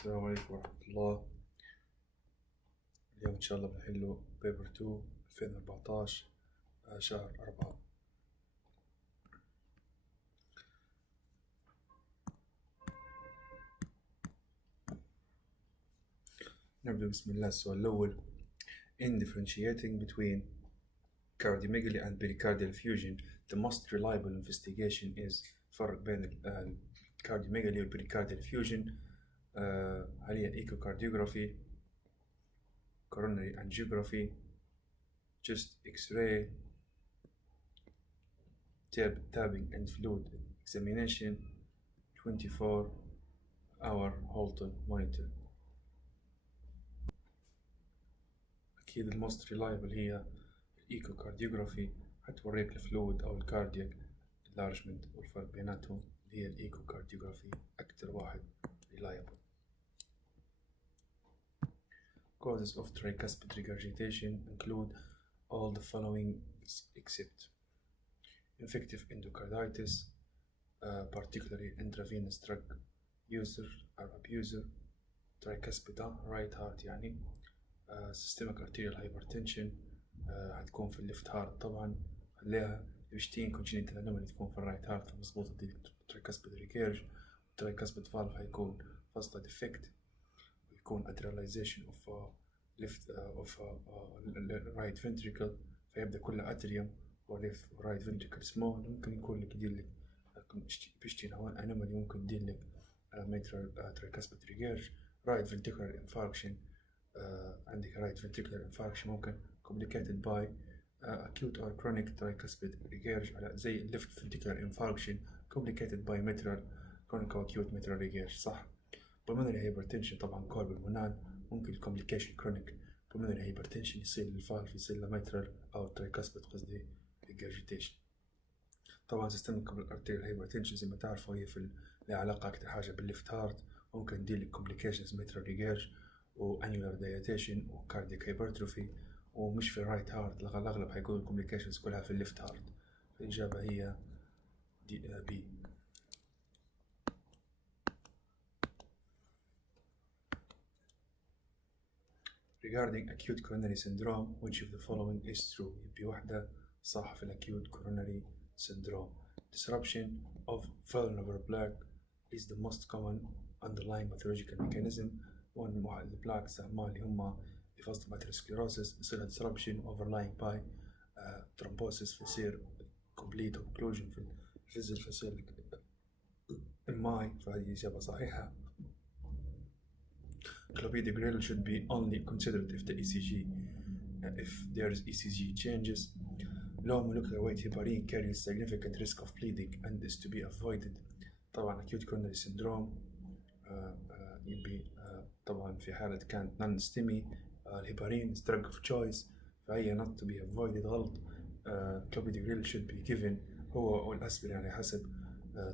السلام عليكم ورحمة الله. اليوم إن شاء الله بنحله بيبر 2 2014 شهر 4. نبدأ بسم الله. السؤال الأول: In differentiating between cardiomegaly and pericardial effusion, the most reliable investigation is فرق بين الكارديوميجالي والبريكارديال effusion. هل هي echocardiography, coronary angiography, chest x-ray, tapping and fluid examination, 24-hour Holter monitor. أكيد الموست reliable هي echocardiography، هتوريك الفلويد أو الكاردياك enlargement والفرق بيناتهم، هي echocardiography أكتر واحد reliable. Causes of tricuspid regurgitation include all the following except infective endocarditis, particularly intravenous drug user or abuser, tricuspid right heart يعني، systemic arterial hypertension هتكون في الليفت هارت طبعا، خليها بشتين congenital anomaly تكون في الرايت هارت مظبوطة دي tricuspid regurg. tricuspid valve هيكون فاصلة defect، ويكون atrialization of left of right ventricle، فيبدأ كله atrium و left right ventricle small. ممكن يكون لك يدير لك بشتين anomaly، ممكن يدير لك mitral tricuspid regurg. right ventricular infarction، عندك right ventricular infarction ممكن complicated by acute or chronic tricuspid regurg، على زي left ventricular infarction complicated by mitral chronic or acute mitral regurg. صح. pulmonary hypertension طبعا كول بالمنال، ممكن complication chronic pulmonary hypertension يصير للفالف، يصير لميترال أو tricuspid قصدي regurgitation. طبعا systemic arterial hypertension زي ما تعرفوا هي في لها علاقة أكتر حاجة بالليفت هارت، ممكن تدير complications mitral regurg و annular dilatation و cardiac hypertrophy، ومش في الرايت هارت، الأغلب هيكون complications كلها في الليفت هارت. الإجابة هي B. Regarding acute coronary syndrome, which of the following is true؟ يبقى واحدة صح في acute coronary syndrome. Disruption of vulnerable plaque is the most common underlying pathological mechanism. البلاكس اللي هما يفضل atherosclerosis يصير disruption overlying by thrombosis، فيصير complete occlusion في الفيزل، فيصير الماي، فهذه إجابة صحيحة. Clopidogrel should be only considered if the ECG, if there is ECG changes. Low molecular weight heparin carries significant risk of bleeding and is to be avoided. طبعا acute coronary syndrome يبي طبعا في حالة كانت non-STEMI الهيبارين is drug of choice، فهي not to be avoided. غلط. clopidogrel should be given هو والأسبرين على حسب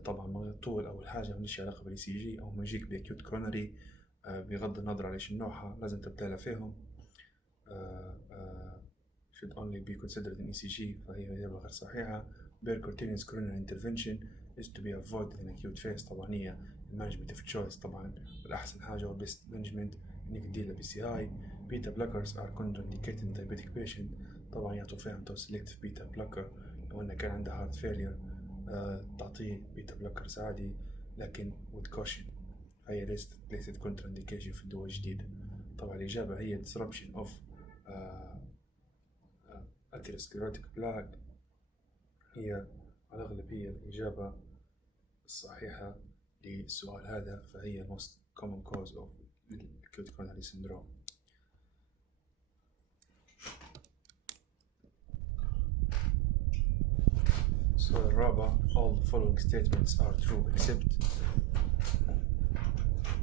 طبعا طول أول حاجة ماليش علاقة بالECG، أو ما يجيك بأكيوت كورونري بغض النظر على شنو نوعها لازم تبتلى فيهم. should only be considered in ECG، فهي إجابة غير صحيحة. percutaneous coronary intervention is to be avoided in acute phase. طبعا هي management of choice طبعا، والأحسن حاجة و best management إنك تدير BCI. beta blockers are contraindicated in diabetic patient، طبعا يعطوا فيهم selective beta blocker لو أنه كان عنده heart failure، تعطيه beta blockers عادي لكن with caution، هي listed contraindication في الدول الجديدة. طبعا الإجابة هي disruption of atherosclerotic plaque، هي على الأغلب هي الإجابة الصحيحة للسؤال هذا، فهي most common cause of acute coronary syndrome. السؤال الرابع: all the following statements are true except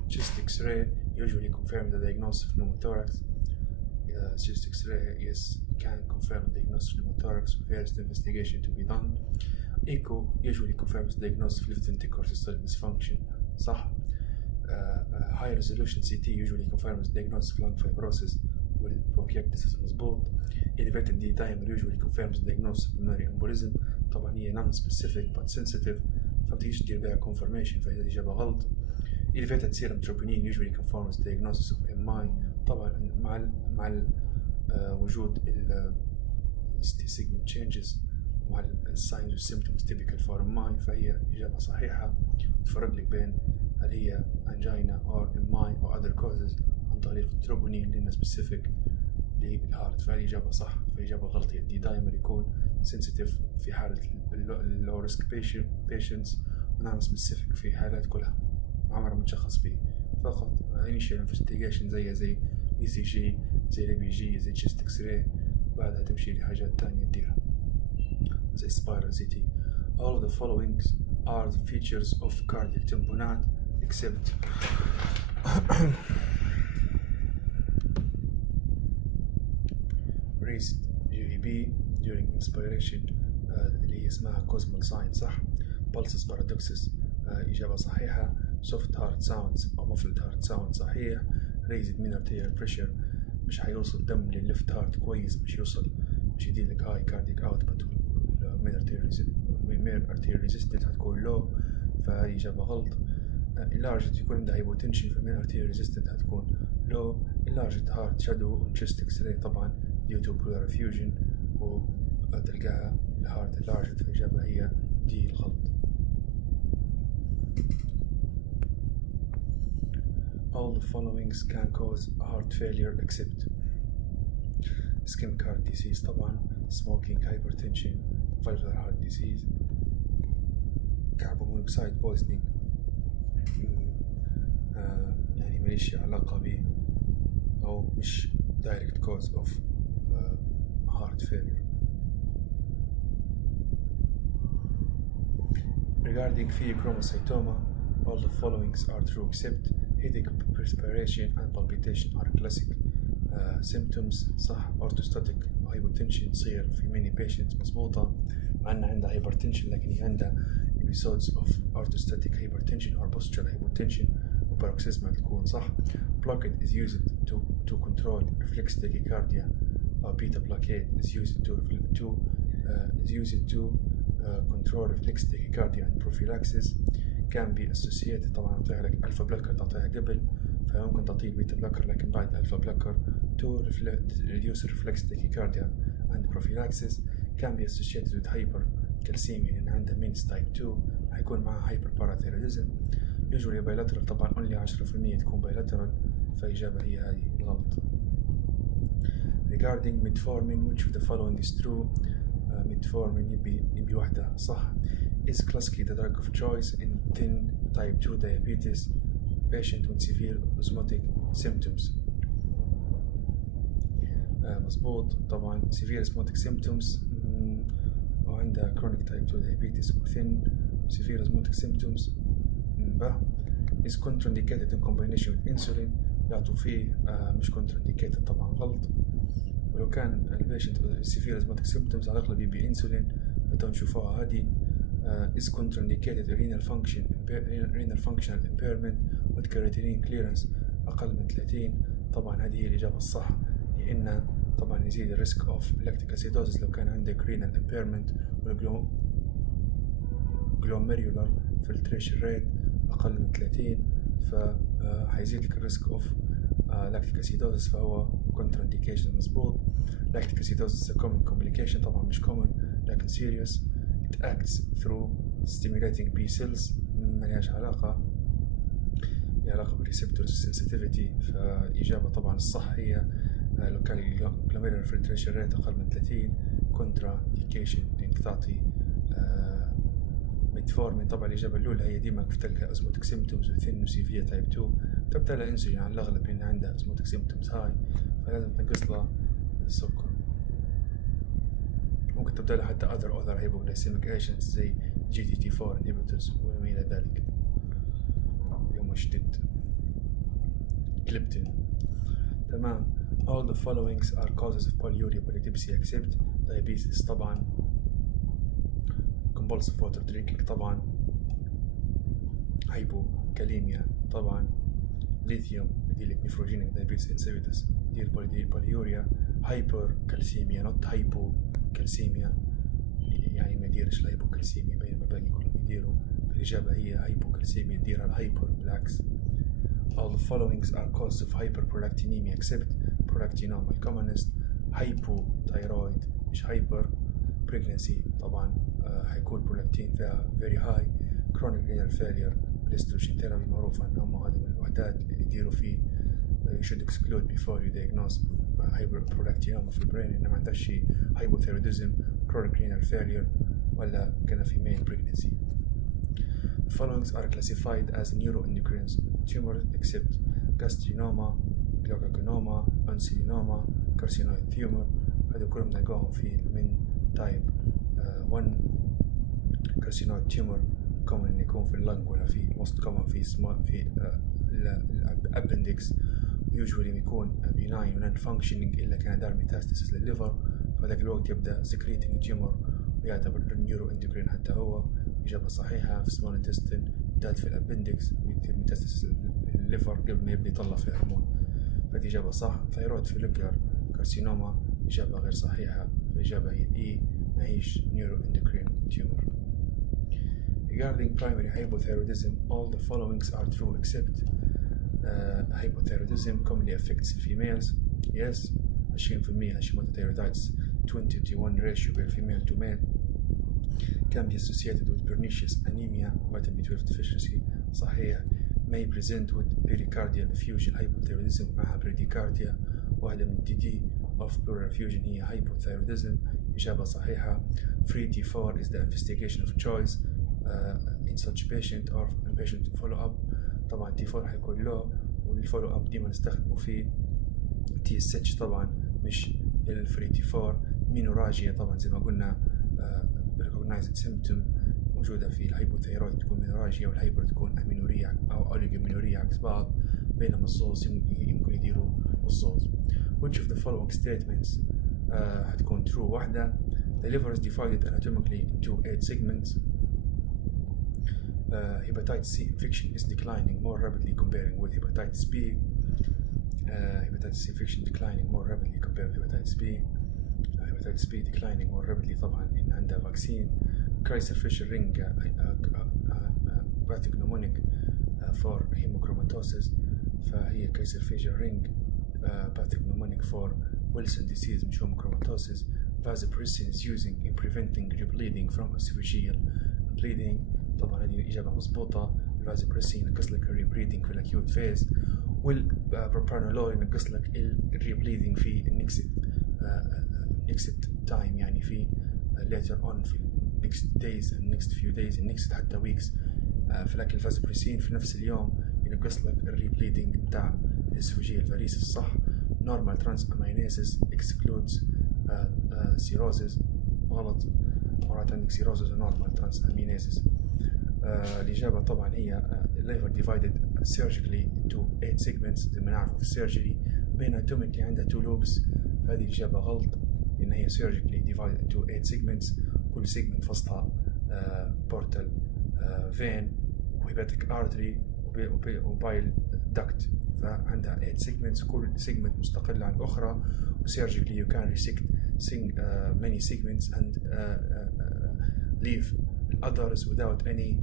chest X-ray usually confirm the diagnosis of pneumothorax. Chest X-ray yes can confirm the diagnosis of pneumothorax. First investigation to be done. Echo usually confirms the diagnosis of left ventricular systolic dysfunction. صح. High resolution CT usually confirms the diagnosis of lung fibrosis والbronchiectasis مظبوط. Elevated D dimer usually confirms the diagnosis of pulmonary embolism. طبعا هي non-specific but sensitive، فبتيجي تدير بها confirmation، فهي الإجابة غلط. elevated serum troponin usually confirms diagnosis of MI. طبعا مع وجود ال segment changes مع signs و symptoms typical for MI، فهي إجابة صحيحة. تفرق لك بين هل هي angina or MI or other causes عن طريق التروبونين لأنه specific للهارت، فهذه إجابة صح. فإجابة غلطية دي دائما يكون sensitive في حالة low risk patients ونون specific في حالات كلها عمره متشخص به، فقط initial investigation زي ECG زي LBG زي chest x-ray، بعدها تمشي لحاجات تانية تديرها زي spiral CT. All of the following are the features of cardiac tamponade except raised UEB during inspiration اللي اسمها cosmal sign صح. pulses paradoxes إجابة صحيحة. soft heart sounds أو muffled heart sound صحيح. raised mean arterial pressure مش هيوصل دم للليفت هارت كويس، مش يدير لك high cardiac output. mean arterial resistance هتكون low، فهذه إجابة غلط. enlarged يكون عندها hypotension فمين arterial resistance هتكون low. enlarged heart shadow and chest x-ray طبعا due to pleural effusion وتلقاها الهارت enlarged، فالإجابة هي دي الغلط. All the following can cause heart failure except ischemic heart disease طبعا smoking, hypertension, valvular heart disease, carbon monoxide poisoning يعني ماليش علاقة به أو مش direct cause of heart failure. Regarding pheochromocytoma, all the following are true except headache, perspiration and palpitation are classic symptoms صح. orthostatic hypotension تصير في many patients مضبوطة، مع أن عندها hypertension لكن هي عندها episodes of orthostatic hypertension or postural hypotension وparoxysmal تكون صح. blockade is used to control reflex tachycardia. beta blockade is used to control reflex tachycardia and prophylaxis. can be associated طبعا أعطيها لك ألفا بلوكر تعطيها قبل، فممكن تعطيه البيتا بلوكر لكن بعد ألفا بلوكر to reduce reflex tachycardia and prophylaxis. can be associated with hypercalcemia لأن عندها means type 2 هيكون معها hyperparathyroidism. usually bilateral طبعا only 10% تكون bilateral، فإجابة هي هذه الغلط. regarding metformin which of the following is true. metformin يبي واحدة صح. is classically the drug of choice in thin type 2 diabetes patient with severe osmotic symptoms. مظبوط طبعا severe osmotic symptoms وعندها chronic type 2 diabetes thin severe osmotic symptoms. is contraindicated in combination with insulin يعطوا فيه مش contraindicated طبعا غلط. ولو كان البيشنت severe osmotic symptoms على الأغلب يبي انسولين، فتو نشوفوها هذه. is contraindicated renal functional impairment with creatinine clearance أقل من 30. طبعا هذه هي الإجابة الصح، لأن طبعا يزيد الريسك of lactic acidosis لو كان عندك renal impairment glomerular filtration rate أقل من 30، فهيزيد لك الريسك of lactic acidosis، فهو contraindication مظبوط. lactic acidosis is a common complication طبعا مش common لكن serious. it acts through stimulating B cells ملهاش علاقة بالreceptors sensitivity، فإجابة طبعا الصح هي لو كان glomerular filtration rate أقل من 30 contraindication لأنك تعطي metformin. طبعا الإجابة الأولى هي ديما كيف تلقى osmotic symptoms within severe type 2 تبدأ لها انسولين على الأغلب لأن عندها osmotic symptoms high، فلازم تنقص لها السكر. ممكن تبدأ لها حتى other hypoglycemic agents زي GDT4 inhibitors وما إلى ذلك يوم شديد كليبتين. تمام. all the following are causes of polyuria polydipsia except diabetes طبعا compulsive water drinking طبعا hypokalemia طبعا lithium يديلك nephrogenic diabetes insipidus يدير polyuria. hypercalcemia not hypocalcemia يعني ما يديرش الهايبوكالسيميا بينما باقي كلهم يديروا، فالإجابة هي hypocalcemia يديرها الهايبر بالعكس. all the followings are causes of hyperprolactinemia except prolactinoma. الcommonest hypothyroid مش hyper. pregnancy طبعا هيكون prolactin فيها very high. chronic renal failure والاستروجين ثيرابي معروف انهم هذه من الوحدات اللي يديروا فيه you should exclude before you diagnose hyperprolactinoma في البرين إنه ما عندهاش شيء hypothyroidism chronic renal failure ولا كان في male pregnancy. The followings are classified as neuroendocrine tumors except gastrinoma, glauconoma, oncocinoma, carcinoid tumor. هذول كلهم نلقاهم في من type 1 carcinoid tumor common يكون في اللنج ولا في most common في appendix usually يكون benign non functioning إلا كان دار metastasis للليفر. فذاك الوقت يبدأ secreting tumor ويعتبر neuroendocrine حتى هو. إجابة صحيحة في small intestine بدأت في الابندكس ويصير metastasis للليفر قبل ما يبدأ يطلع في هرمون. فهذه إجابة صح. ثيرويد فوليكولار كارسينوما إجابة غير صحيحة. الإجابة هي E ما هيش neuroendocrine tumor. Regarding primary hypothyroidism, all the followings are true except hypothyroidism commonly affects females. Yes, 20% Hashimoto-thyroiditis 20-to-1 ratio between female to male can be associated with pernicious anemia, vitamin B12 deficiency. صحيح. may present with pericardial effusion hypothyroidism مع bradycardia. واحدة من DD of pleural effusion هي hypothyroidism. إجابة صحيحة. Free T4 is the investigation of choice in such patient or in patient follow up. طبعا T4 حيكون له والfollow up ديما نستخدمه فيه TSH طبعا مش الفري T4. مينوراجيا طبعا زي ما قلنا recognized symptom موجودة في الهايبوثيرويد تكون مينوراجيا والهايبر تكون أمينوريا أو أوليغومينوريا عكس بعض. بينما الزوز يمكن يديروا الزوز. Which of the following statements هتكون true؟ واحدة the liver is divided anatomically into 8 segments. Hepatitis C infection is declining more rapidly comparing with hepatitis B. Hepatitis C infection declining more rapidly compared with hepatitis B. Hepatitis B declining more rapidly طبعا إن عندها vaccine. Kaiser Fisher ring pathognomonic for hemochromatosis. فهي Kaiser Fisher ring pathognomonic for Wilson disease مش hemochromatosis. Vasopressin is using in preventing rebleeding from esophageal bleeding. طبعا هذه إجابة مضبوطة. الفازوبريسين ينقص لك الريبليدنج في الأكيوت فيز والبروبرانولول ينقص لك الريبليدنج في next time يعني في later on في next days and next few days and next حتى weeks. فلكن الفازوبريسين في نفس اليوم ينقص لك الريبليدنج بتاع الاسوفاجيال فاريس الصح. normal transaminases excludes cirrhosis. غلط. مرات عندك cirrhosis و normal transaminases. الإجابة طبعا هي liver divided surgically into 8 segments زي ما نعرفه في السيرجري. بين anatomically عندها 2 lobes. فهذه الإجابة غلط لأن هي surgically divided into 8 segments. كل segment فصلها portal vein وhepatic artery وبايل duct. فعندها 8 segments كل segment مستقلة عن الأخرى. surgically you can resect many segments and leave others without any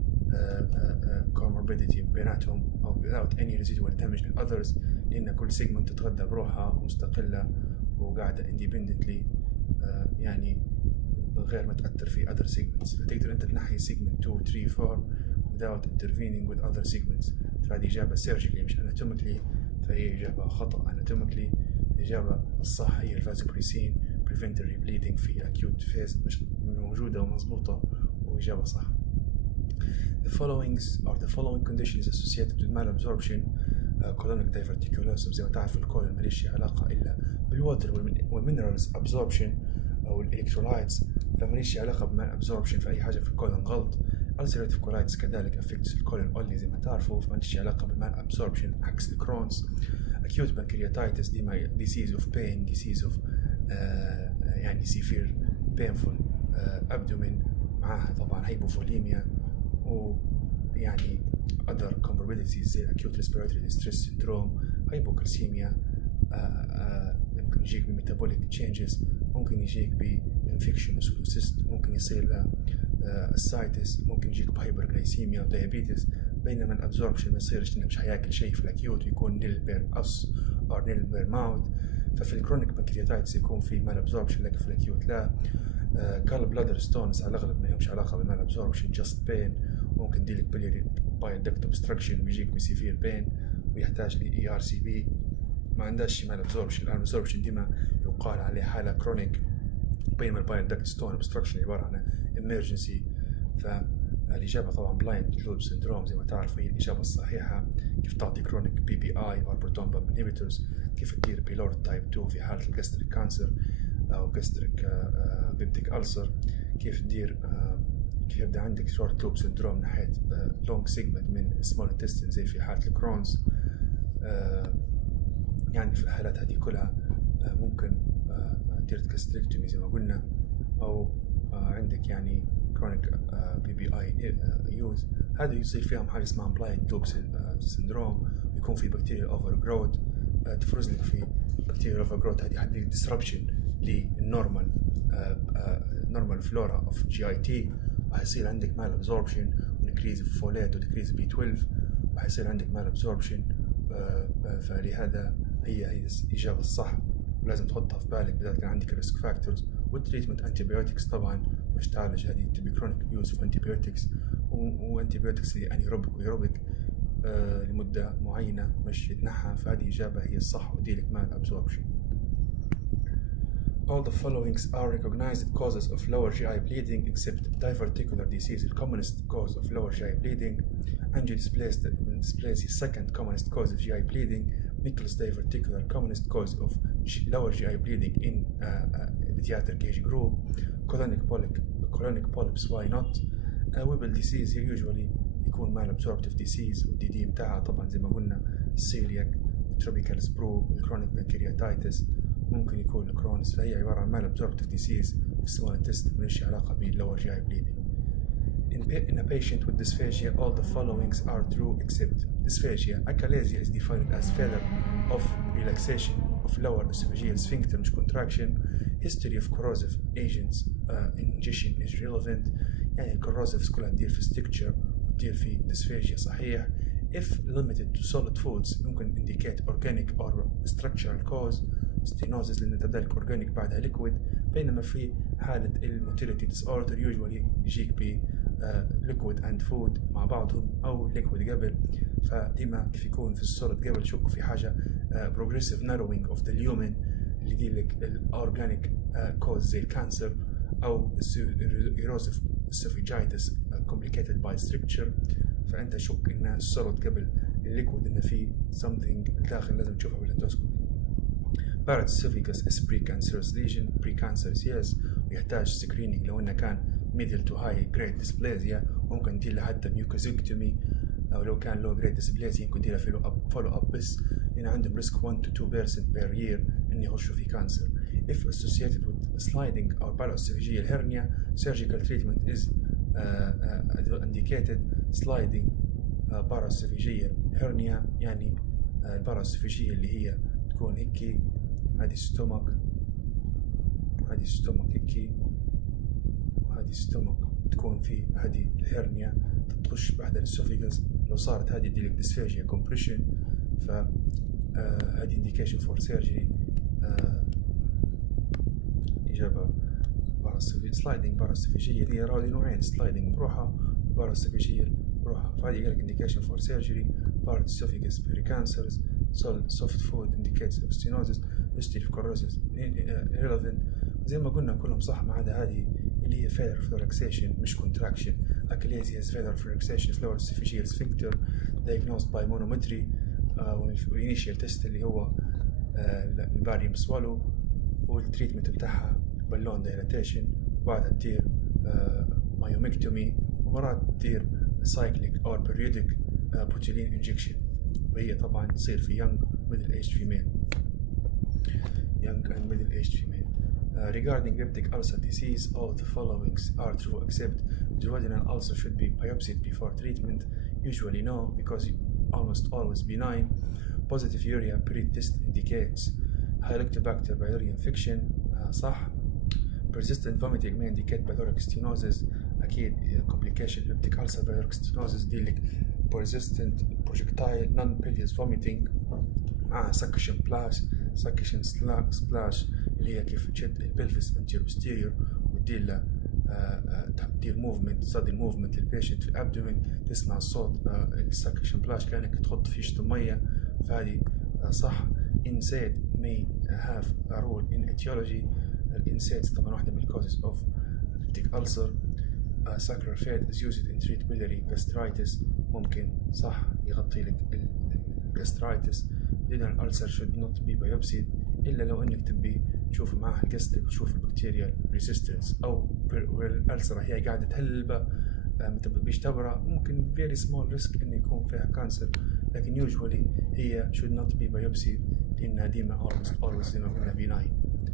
comorbidity بيناتهم أو without any residual damage in others لأن كل segment تتغذى بروحها ومستقلة وقاعدة independently يعني غير ما تأثر في other segments. فتقدر أنت تنحي segment 2 3 4 without intervening with other segments. فهذه إجابة surgically مش anatomically. فهي إجابة خطأ anatomically. الإجابة الصح هي الفازوبريسين prevent the rebleeding في acute phase مش موجودة ومضبوطة وإجابة صح. The following conditions associated with malabsorption. colonic diverticulosis زي ما تعرف الكولون ماليش علاقة إلا بالواتر والمينرالز absorption أو الإلكترولايتس. فماليش علاقة بالابsorption في أي حاجة في الكولون غلط. ulcerative colitis كذلك affects الكولون only زي ما تعرفوا. فماليش علاقة بالmalabsorption عكس الكرونز. acute pancreatitis ديما disease of pain disease of يعني severe painful abdomen معها طبعا hypovolemia ويعني other comorbidities زي acute respiratory distress syndrome hypocalcemia. ممكن يجيك بmetabolic changes ممكن يجيك بinfection cyst ممكن يصير له ascites ممكن يجيك بhyperglycemia diabetes. بينما الابزوربشن ما يصيرش لأنه مش حياكل شيء في الأكيوت ويكون نيل بير أس أو نيل بير ماوث. ففي الكرونيك بنكرياتايتس يكون في مال ابزوربشن، لكن في الأكيوت لا. كال بلادر ستونز على الأغلب ما لهمش علاقة بالمال ابزوربشن، جاست بين. ممكن ديلك بايل دكت اوبستراكشن ويجيك بسيفير بين ويحتاج ل ERCP. ما عندهاش مال ابزوربشن. المال ابزوربشن ديما يقال عليه حالة كرونيك، بينما البايل دكت ستون اوبستراكشن عبارة عن emergency. فالإجابة طبعا بلايند لوب سندروم زي ما تعرف هي الإجابة الصحيحة. كيف تعطي كرونيك PPI أو بروتون بامب انهبيتورز، كيف تدير بيلورد تايب 2 في حالة الجاستريك كانسر أو جاستريك بيبتيك ألسر، كيف تدير كيف يبدأ عندك شورت لوب سندروم ناحية لونج سيجمنت من سمول انتستين زي في حالة الكرونز. يعني في الحالات هذه كلها ممكن دير جاستريكتومي زي ما قلنا، أو عندك يعني كرونيك PPI يوز. هذا يصير فيهم حاجة اسمها بلايند لوب سندروم، يكون في بكتيريا اوفر جروث تفرز لك في بكتيريا اوفر جروث. هذه حديك ديسربشن للنورمال نورمال فلورا اوف GIT، وحيصير عندك مال ابزوربشن ونكريز فوليت ودكريز B12، وحيصير عندك مال ابزوربشن. فلهذا هي الإجابة الصح ولازم تحطها في بالك، بالذات كان عندك ريسك فاكتورز. والتريتمنت انتيبيوتكس طبعا مش تعالج هذه تبي كرونيك يوز في انتيبيوتكس، وانتيبيوتكس انيروبيك ويروبيك لمدة معينة مش يتنحى. فهذه إجابة هي الصح وديلك مال absorption. All the following are recognized causes of lower GI bleeding except diverticular disease, the commonest cause of lower GI bleeding. Angiodysplasia, second commonest cause of GI bleeding. Michel's diverticular, commonest cause of lower GI bleeding in pediatric age group. Colonic polyps, why not? Weber disease usually يكون malabsorptive disease، والDD متاعها طبعا زي ما قلنا celiac tropical sprue. الكرونيك pancreatitis ممكن يكون الكرونز، فهي عبارة عن malabsorptive disease في small intestine ملهاش علاقة بالlower GI bleeding. In a patient with dysphagia, all the followings are true except dysphagia. Achalasia is defined as failure of relaxation of lower esophageal sphincter مش contraction. History of corrosive agents ingestion is relevant. يعني الكوروسيفز كلها تدير في structure وتدير في dysphagia صحيح. If limited to solid foods ممكن indicate organic or structural cause. stenosis لأن تدلك organic بعدها liquid، بينما في حالة الموتيليتي disorder usually يجيك ب liquid and food مع بعضهم أو liquid قبل. فديما كيف يكون في السوليد قبل شك في حاجة progressive narrowing of the lumen اللي يديلك الأورجانيك cause زي الكانسر أو erosive esophagitis complicated by structure. فأنت شك إن السوليد قبل الليكويد إن في something داخل لازم تشوفها بالاندوسكوبي. Barrett's esophagus is precancerous lesion. Precancerous yes، ويحتاج screening لو إنه كان middle to high grade dysplasia، وممكن ندير له حتى mucosectomy، أو لو كان low grade dysplasia ممكن ندير له follow up بس، لأن عندهم risk 1 to 2% per year إن يخشوا في cancer. If associated with sliding or paraesophageal hernia, surgical treatment is indicated. Sliding paraesophageal hernia يعني paraesophageal اللي هي تكون هيك، هذه ستومك هيك، وهذه ستومك تكون في هذه الهرنيا تخش بعد الاسوفيجاس. لو صارت هذه ديلك ديسفاجيا كومبريشن، فهذه indication for surgery. إجابة sliding paraesophageal هي راضي نوعين، sliding بروحها paraesophageal بروحها. فهذه قالك indication for surgery. part esophagus precancers. soft food indicates stenosis. history of corrosive relevant. زي ما قلنا كلهم صح ما عدا هذه اللي هي failure of relaxation مش contraction. Achalasia is failure of relaxation of lower esophageal sphincter diagnosed by manometry. والinitial test اللي هو الباريوم سوالو، والتريتمنت بتاعها بالون دايلاتيشن، وبعدها تدير مايوميكتومي، ومرات تدير cyclic or periodic botulinum injection، وهي طبعا تصير في young middle aged female. Regarding peptic ulcer disease, all the followings are true except duodenal ulcer should be biopsied before treatment. Usually no, because almost always benign. Positive urea pre-test indicates Helicobacter pylori infection. صح. Persistent vomiting may indicate pyloric stenosis. أكيد complication peptic ulcer pyloric stenosis دي لك persistent projectile non-bilious vomiting مع suction splash اللي هي كيف تشد البلفس anterior posterior وتدير له تدير موفمنت sudden movement للبيشنت في الابدومين، تسمع الصوت السكشن بلاش كأنك تحط فيشة مية، فهذه صح. insect may have a role in etiology. الانسيتس طبعا واحدة من الكوزز of peptic ulcer. sacral fat is used in treat biliary gastritis. ممكن صح يغطي لك الجاسترايتس، لأن الألسر should not be biopsied إلا لو إنك تبي تشوف معها الجستريك وتشوف البكتيريا ريزيستنس، أو الألسر هي قاعدة تهلبة ما تبيش تبرع، ممكن very small risk إنه يكون فيها كانسر، لكن usually هي should not be biopsied لأنها ديما always ديما قلنا benign،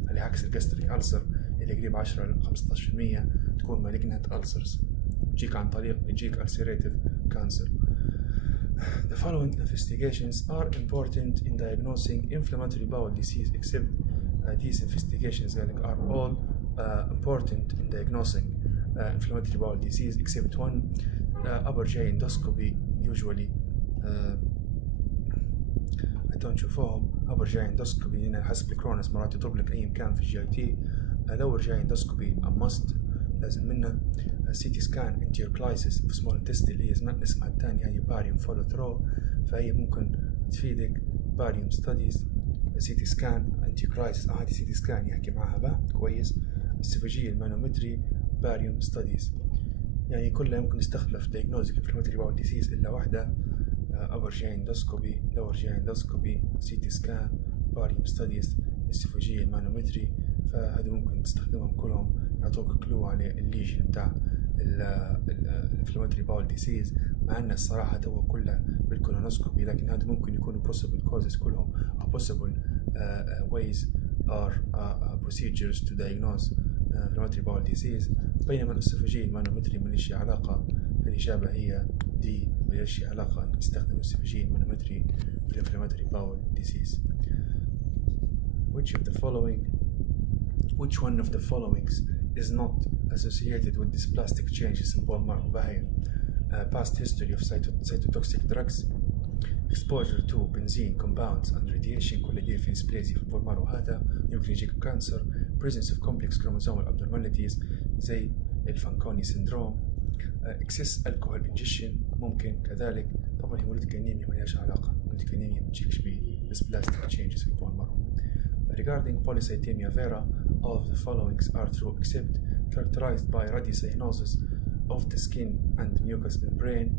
على عكس الجستريك ألسر اللي قريب 10 ل 15% تكون malignant ulcers، تجيك عن طريق ulcerative cancer. The following investigations are important in diagnosing inflammatory bowel disease, except these investigations are all important in diagnosing inflammatory bowel disease except one. Upper GI endoscopy usually تنشوفوهم upper GI endoscopy لأن حسب الكرونس مرات يضرب لك أي مكان في الجي تي. lower GI endoscopy a must لازم منه. CT scan antioclysis في small intestine اللي هي اسمها الثاني هي barium follow through، فهي ممكن تفيدك barium studies. CT scan antioclysis هذه CT scan يحكي معها بقى كويس. esophageal manometry barium studies يعني كلها ممكن نستخدمها في diagnosing inflammatory bowel disease إلا واحدة. upper GI endoscopy lower GI endoscopy CT scan barium studies esophageal manometry، فهذا ممكن تستخدمهم كلهم يعطوك كلو على الليجن بتاع الانفلاماتوري باول ديسيز، مع ان الصراحه تو كلها بالكولونوسكوبي، لكن هذا ممكن يكونوا possible causes كلهم or possible ways or procedures to diagnose inflammatory bowel disease. بينما الاسوفاجيال مانومتري ماليش علاقه، فالاجابه هي دي، ماليش علاقه انك تستخدم الاسوفاجيال مانومتري في الانفلاماتوري باول ديسيز. Which one of the followings is not associated with dysplastic changes in bone marrow? بهاي past history of cytotoxic drugs, exposure to benzene compounds and radiation كل دي في dysplasia في البون مارو، هذا يمكن يجيك كانسر. presence of complex chromosomal abnormalities زي الفانكوني syndrome. excess alcohol ingestion ممكن كذلك. طبعا هيموليتيك انيميا ملهاش علاقة، هيموليتيك انيميا ما تجيكش ب dysplastic changes في البون مارو. Regarding polycythemia vera, all of the followings are true except characterized by radicyanosis of the skin and mucous membrane.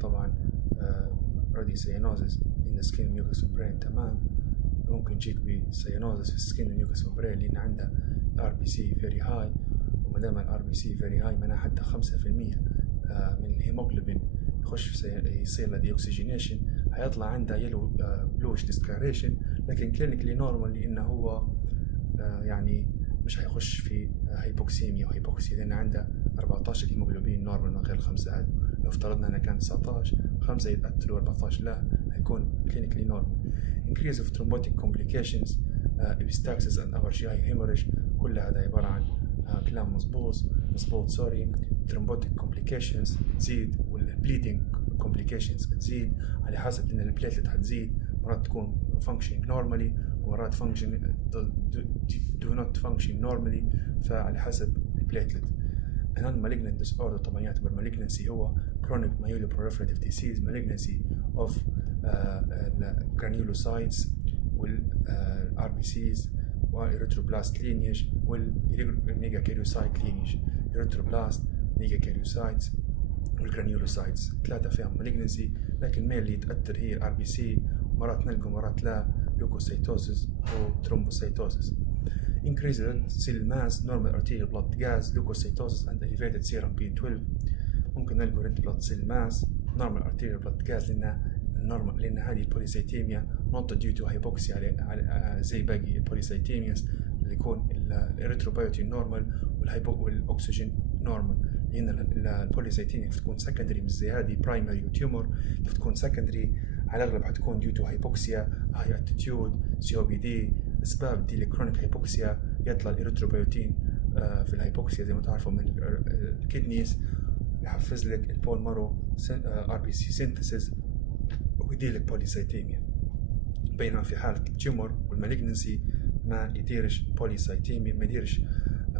طبعا radicyanosis in the skin and mucous membrane تمام. ممكن تجيك بcyanosis في skin and mucous membrane لأن عندها RBC very high، وما دام RBC very high معناها حتى 5% من الهيموغلوبين يخش يصير له ديوكسيجينيشن، هيطلع عنده يلو بلوش ديسكاريشن، لكن كلينيكلي نورمال لأنه هو يعني مش هيخش في هايبوكسيميا وهايبوكسيا، لأن عنده 14 هيموغلوبين نورمال من غير 5 هذا. لو افترضنا أنه كان 19 5 يتقتلوا 14 لا، هيكون كلينيكلي نورمال. increase of thrombotic complications epistaxis and upper GI hemorrhage كل هذا عبارة عن كلام مظبوط سوري. thrombotic complications تزيد والبليدنج complications تزيد على حسب ان البليتلت هتزيد، مرات تكون functioning normally ومرات do not function normally، فعلى حسب البليتلت. non-malignant disorder طبعا يعتبر malignancy هو chronic myeloproliferative disease malignancy of granulocytes وال RBCs والإريثروبلاست lineage والميجاكاريوسايت lineage. إريثروبلاست ميجاكاريوسايتس والجرانيولوسايتس ثلاثة فيهم malignancy، لكن ما اللي يتأثر هي الار بي سي، مرات نلقوا مرات لا، لوكوسيتوسيس أو ترومبوسيتوسيس. increased red cell mass, normal arterial blood gas, leukocytosis and elevated serum B12. ممكن نلقوا red blood cell mass, normal arterial blood gas لأن هذه البوليسيتيميا not due to hypoxia على زي باقي البوليسيتيمياس اللي يكون الإريثروبيوتين نورمال والأكسجين نورمال، لأن البوليسيتيميا تكون secondary مش زي هذه primary وتيومر، تكون secondary على الأغلب حتكون due to hypoxia high altitude COPD. أسباب دي الكرونيك هايبوكسيا يطلع الإريثروبيوتين في الهايبوكسيا زي ما تعرفوا من الكدنيز، يحفز لك البون مارو RBC سينثيسيس ويدير لك بوليسايتيميا. بينما في حالة التيومر والمالجنسي ما يديرش بوليسايتيميا،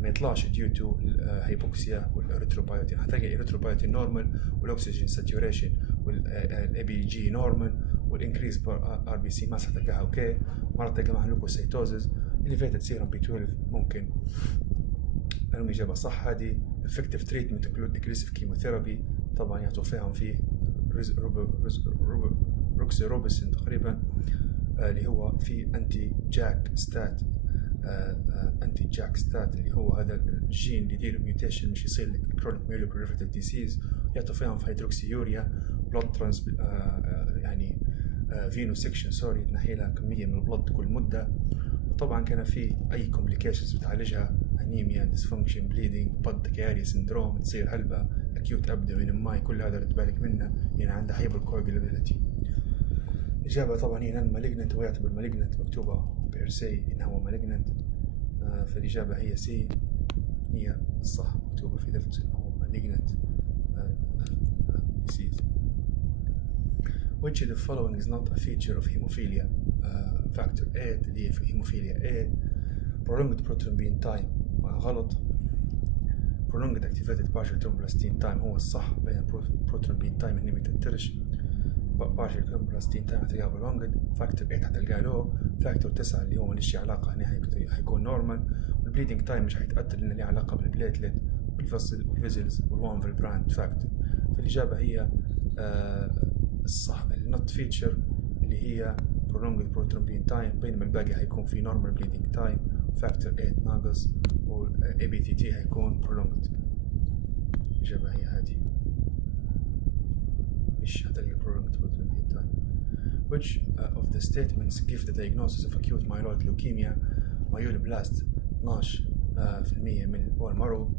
ما يطلعش ديو تو الهيبوكسيا والاريثروبايوتين. هتلاقي الاريثروبايوتين نورمال والاكسجين ساتوريشن والاي بي جي نورمال والانكريز ار بي سي ماس هتلقاها اوكي. مرات تلقى معها لوكوسيتوزز الليفيتد سيرم بي 12 ممكن. الإجابة صح هذه. effective treatment include aggressive chemotherapy طبعا يعطوا فيهم فيه روكسيروبسين تقريبا اللي هو في انتي جاك ستات اللي هو هذا الجين اللي يدير ميوتيشن مش يصير لك كرونيك ميلوبروليفريتيف ديسيز. يعطوا فيهم في هيدروكسيوريا بلود ترانس يعني فينو سكشن سوري تنحي لها كمية من البلد كل مدة. وطبعا كان في اي كومبليكيشنز بتعالجها انيميا ديسفانكشن بليدنج بود كاري سندروم تصير هلبة اكيوت ابدومين ماي كل هذا رد بالك منه يعني عندها هايبر كوagulability. الإجابة طبعا هي نون مالجننت ويعتبر مالجننت مكتوبة بير سي إن هو مالجننت. فالإجابة هي سي هي الصح مكتوبة في دفتر إنه هو مالجننت disease. Which of the following is not a feature of hemophilia? Factor A اللي هي في hemophilia A prolonged prothrombin time غلط. prolonged activated partial thromboplastin time هو الصح. بين prothrombin time هني متأثرش. partial thromboplastin time هتلقاه prolonged. factor 8 هتلقاه له. factor 9 اللي هو ماليش علاقة هنا هيكون normal. والbleeding time مش هيتأثر لأنه له علاقة بالبليتلت والفيزلز والوان فيلبراند فاكتور. فالإجابة هي الصح not feature اللي هي prolonged prothrombin time بينما الباقي هيكون في normal bleeding time factor 8 ناقص ABTT هيكون prolonged. الإجابة هي هذه مش هتلقى prolonged prothrombin time. Which of the statements give the diagnosis of acute myeloid leukemia? myeloblasts 12% من البون مارو.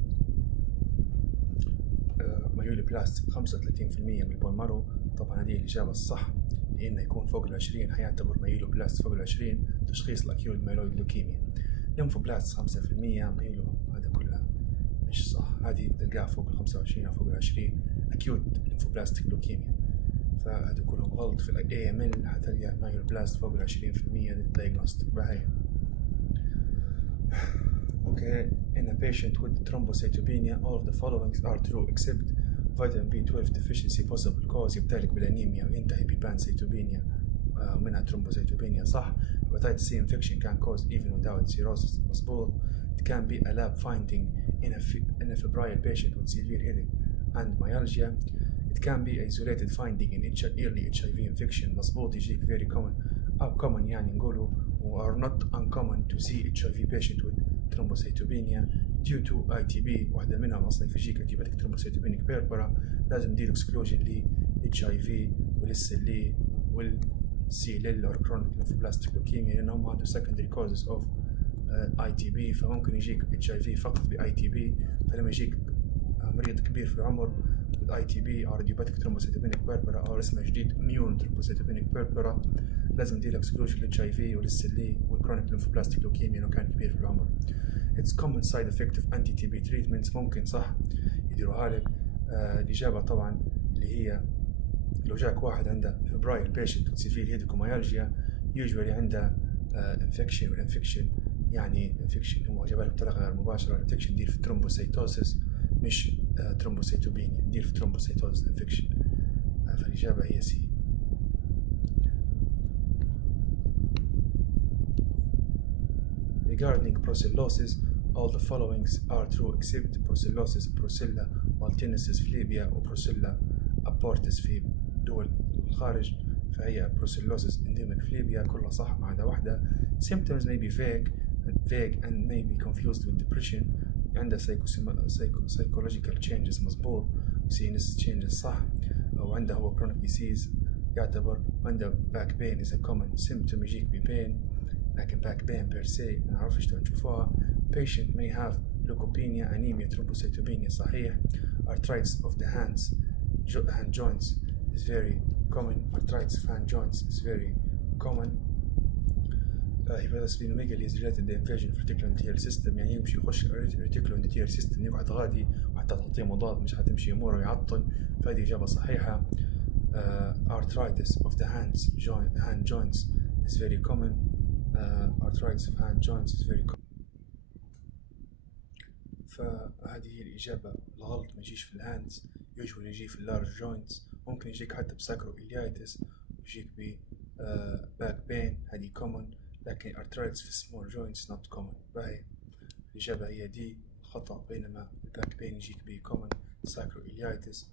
myeloblasts 35% من البون مارو. طبعا هذه الإجابة الصح لأنه يكون فوق 20 هيعتبر myeloblasts فوق 20 تشخيص الأكيوت مايلويد لوكيميا. lymphoblast 5% مايلو هذا كله مش صح. هذه تلقاها فوق 25 أو فوق 20 أكيوت lymphoblast لوكيميا. فهذا كلهم غلط. في AML هتلقى myeloblasts فوق 20% للدياجنوستيك بهاي. Okay, in a patient with thrombocytopenia, all of the following are true except vitamin B12 deficiency possible cause يبتلك بالانيميا وينتهي ببانسيتوبينيا ومنها thrombocytopenia صح. hepatitis C infection can cause even without cirrhosis مظبوط. It can be a lab finding in a febrile patient with severe headache and myalgia. It can be isolated finding in early HIV infection مظبوط. يجيك very common يعني نقوله are not uncommon to see HIV patient with thrombocytopenia due to ITB. واحدة منهم أصلا يجيك antibiotic thrombocytopenic purpura لازم ندير exclusion ل HIV والSLE والCLL or chronic lymphoblastic leukemia لأنهم هادو secondary causes of ITB. فممكن يجيك HIV فقط ب ITB. فلما يجيك مريض كبير في العمر with ITB or antibiotic thrombocytopenic purpura أو اسمه جديد immune thrombocytopenic purpura لازم ندير exclusion ل HIV والSLE والchronic lymphoblastic leukemia لأنه كان كبير في العمر. It's common side effect of anti-TB treatments ممكن صح يديروها لك. الإجابة طبعا اللي هي لو جاك واحد عنده febrile patient with severe headache وميالجيا usually عنده infection والinfection يعني infection هو جابلك بطريقة غير مباشرة. infection يدير في thrombocytosis مش thrombocytopenia يدير في thrombocytosis infection. فالإجابة هي C. Regarding brucellosis, all the following are true except brucellosis Brucella multinensis Flebia و Brucella abortus في دول الخارج. فهي brucellosis endemic Flebia كلها صح ما عدا واحدة. Symptoms may be vague and may be confused with depression. عندها psychological changes مظبوط. CNS changes صح. وعنده هو chronic disease يعتبر. عنده back pain is a common symptom يجيك بpain لكن back pain per se ما نعرفش شلون نشوفوها. patient may have leukopenia anemia thrombocytopenia صحيح. arthritis of the hand joints is very common. arthritis of hand joints is very common. hepatosplenomegaly is related to the invasion of reticular endothelial system. يعني يمشي يخش reticular endothelial system يقعد غادي وحتى تعطيه مضاد مش حتمشي أموره ويعطل. فهذه إجابة صحيحة. Arthritis of the hand joints is very common. Arthritis of hand joints is very common. فهذه هي الإجابة الغلط. ما يجيش في الهاندز، usually يجي في اللارج joints. ممكن يجيك حتى بساكرو إليايتس، ويجيك ب back pain، هذه common. لكن arthritis في small joints not common. فهي الإجابة هي دي خطأ. بينما back pain يجيك ب common sacro iliitis.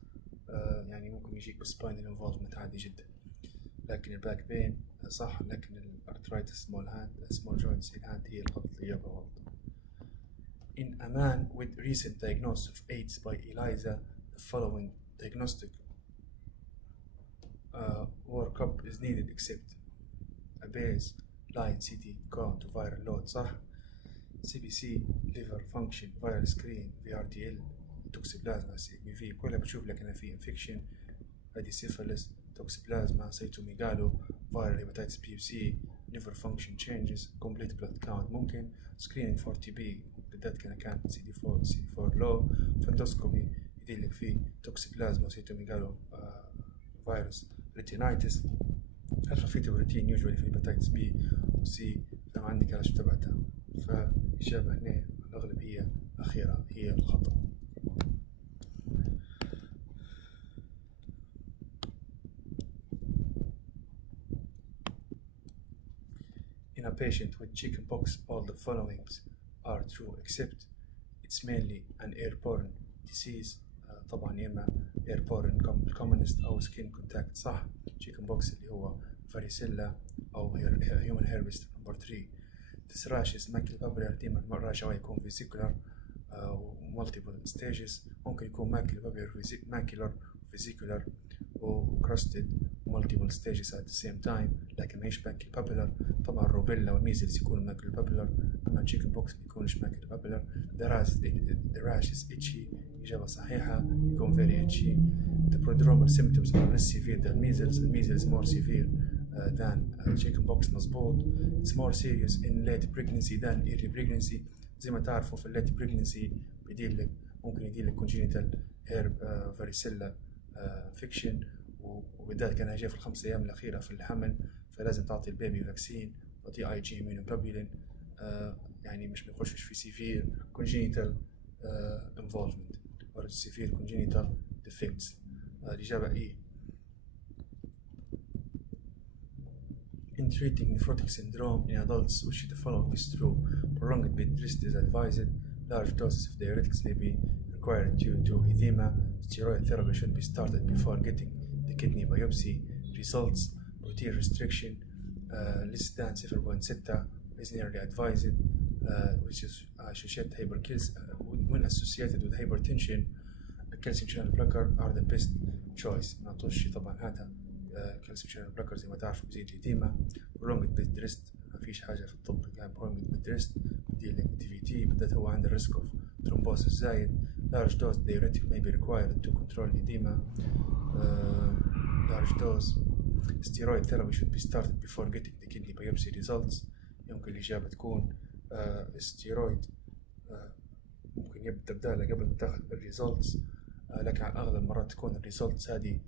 يعني ممكن يجيك بسباينال involvement عادي جدا. لكن الباك بين صح، لكن الارثرايتس small joints in hand هي الغلط. الإجابة غلط. In a man with recent diagnosis of AIDS by ELISA, the following diagnostic workup is needed except a baseline CT count to viral load صح، CBC, liver function, viral screen, VRDL, توكسيبلازما، CBV كلها بتشوف لك أنا في infection. هذه syphilis, توكسيبلازما، سيتوميغالو، viral hepatitis B و C, liver function changes, complete blood count ممكن، screening for TB بالذات كان CD4 low، فندوسكوبي يدير لك فيه توكسيبلازما، سيتوميغالو فيروس، ريتينايتس. الفافيتي روتين usually في hepatitis B و C. فما عندك علاج تبعتها. فالإجابة هنا الأغلب هي الأخيرة هي الخطأ. In a patient with chickenpox, all the following are true except it's mainly an airborne disease. طبعا يا إما airborne commonest أو skin contact صح. chickenpox اللي هو varicella أو human herpes number 3. This rash is macular edema. الراش يكون vesicular multiple stages. ممكن يكون macular vesicular و crusted multiple stages at the same time. لكن ما يش macular. طبعا الروبيلا والميزلز يكون macular. أما chickenpox ما يكونش macular. The rash is itchy. إجابة صحيحة. يكون very itchy. The prodromal symptoms are less severe than measles. Measles more severe than chickenpox. مظبوط. It's more serious in late pregnancy than early pregnancy. زي ما تعرفوا في late pregnancy ممكن يديلك congenital varicella infection، وبالذات كان جاي في ال5 أيام الأخيرة في الحمل. فلازم تعطي البيبي فاكسين، تعطي IG immunoglobulin. يعني مش بيخشش في severe congenital involvement or severe congenital defects. الإجابة إيه. In treating nephrotic syndrome in adults, which the following is true: prolonged bed rest is advised, large doses of diuretics may be required due to edema, steroid therapy should be started before getting the kidney biopsy results, protein restriction less than 0.6 is nearly advised, which is when associated with hypertension, calcium channel blocker are the best choice. ما نعطوش طبعا هذا calcium channel blocker زي ما تعرفوا بزيد الإديمة. prolonged bed rest ما فيش حاجة في الطب كان prolonged bed rest بديل لك DVT بالذات هو عنده risk of thrombosis زايد. large dose diuretic may be required to control edema. large dose steroid therapy should be started before getting the kidney biopsy results. يمكن الإجابة تكون steroid ممكن تبدأ له قبل ما تاخذ الريزلتس. لكن أغلب المرات تكون الريزلتس هذه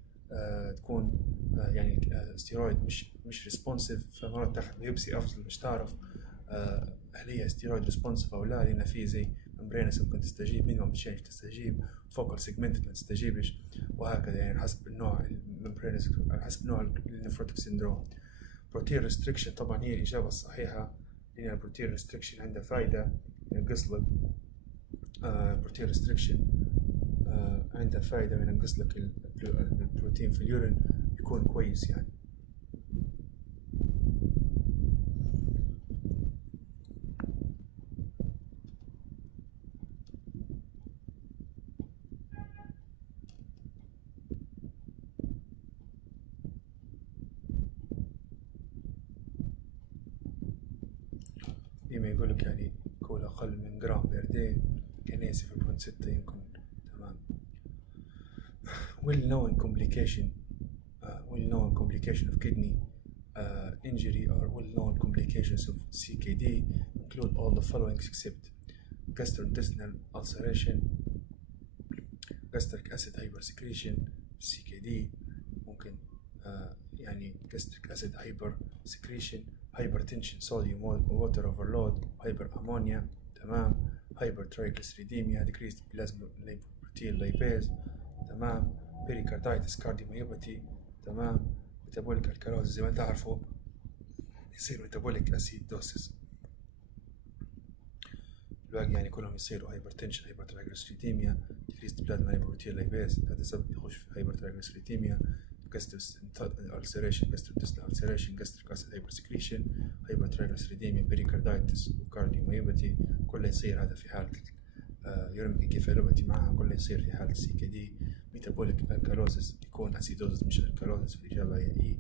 تكون يعني steroid مش ريسبونسيف. فمرات تاخذ بيوبسي أفضل باش تعرف هل هي steroid ريسبونسيف أو لا، لأن في زي ممبرينس ممكن تستجيب، مينيمم تشينج تستجيب، فوكال سيجمنت ما تستجيبش، وهكذا. يعني حسب النوع الممبرينس حسب نوع النفروتيك سيندروم. بروتين ريستريكشن طبعا هي الإجابة الصحيحة، لأن البروتين ريستريكشن عنده فايدة. ينقص لك بروتين ريستريكشن عنده فايدة من ينقص لك البروتين في اليورين يكون كويس يعني. ديما يقولك يعني كل أقل من جرام بير كان 0.6 يمكن تمام. well known complication of kidney injury or well-known complications of CKD include all the following except gastrointestinal ulceration, gastric acid hypersecretion. CKD ممكن يعني gastric acid hypersecretion, hypertension, sodium water overload, hyperammonia. تمام. hypertriglyceridemia, decreased plasma lipoprotein lipase. تمام. pericarditis, cardiomyopathy. تمام. metabolic alkalosis زي ما تعرفوا يصير metabolic acidosis. الباقي يعني كلهم يصيروا hypertension, hypertriglyceridemia, decreased plasma lipoprotein lipase. هذا سبب يخش في hypertriglyceridemia, ulceration, gastrointestinal ulceration, gastric acid hypersecretion, hypertriglyceridemia, pericarditis, cardiomyopathy. كله يصير هذا في حالة uremic encephalopathy معها كله يصير في حالة CKD. metabolic alkalosis يكون acidosis مش alkalosis. الإجابة هي E.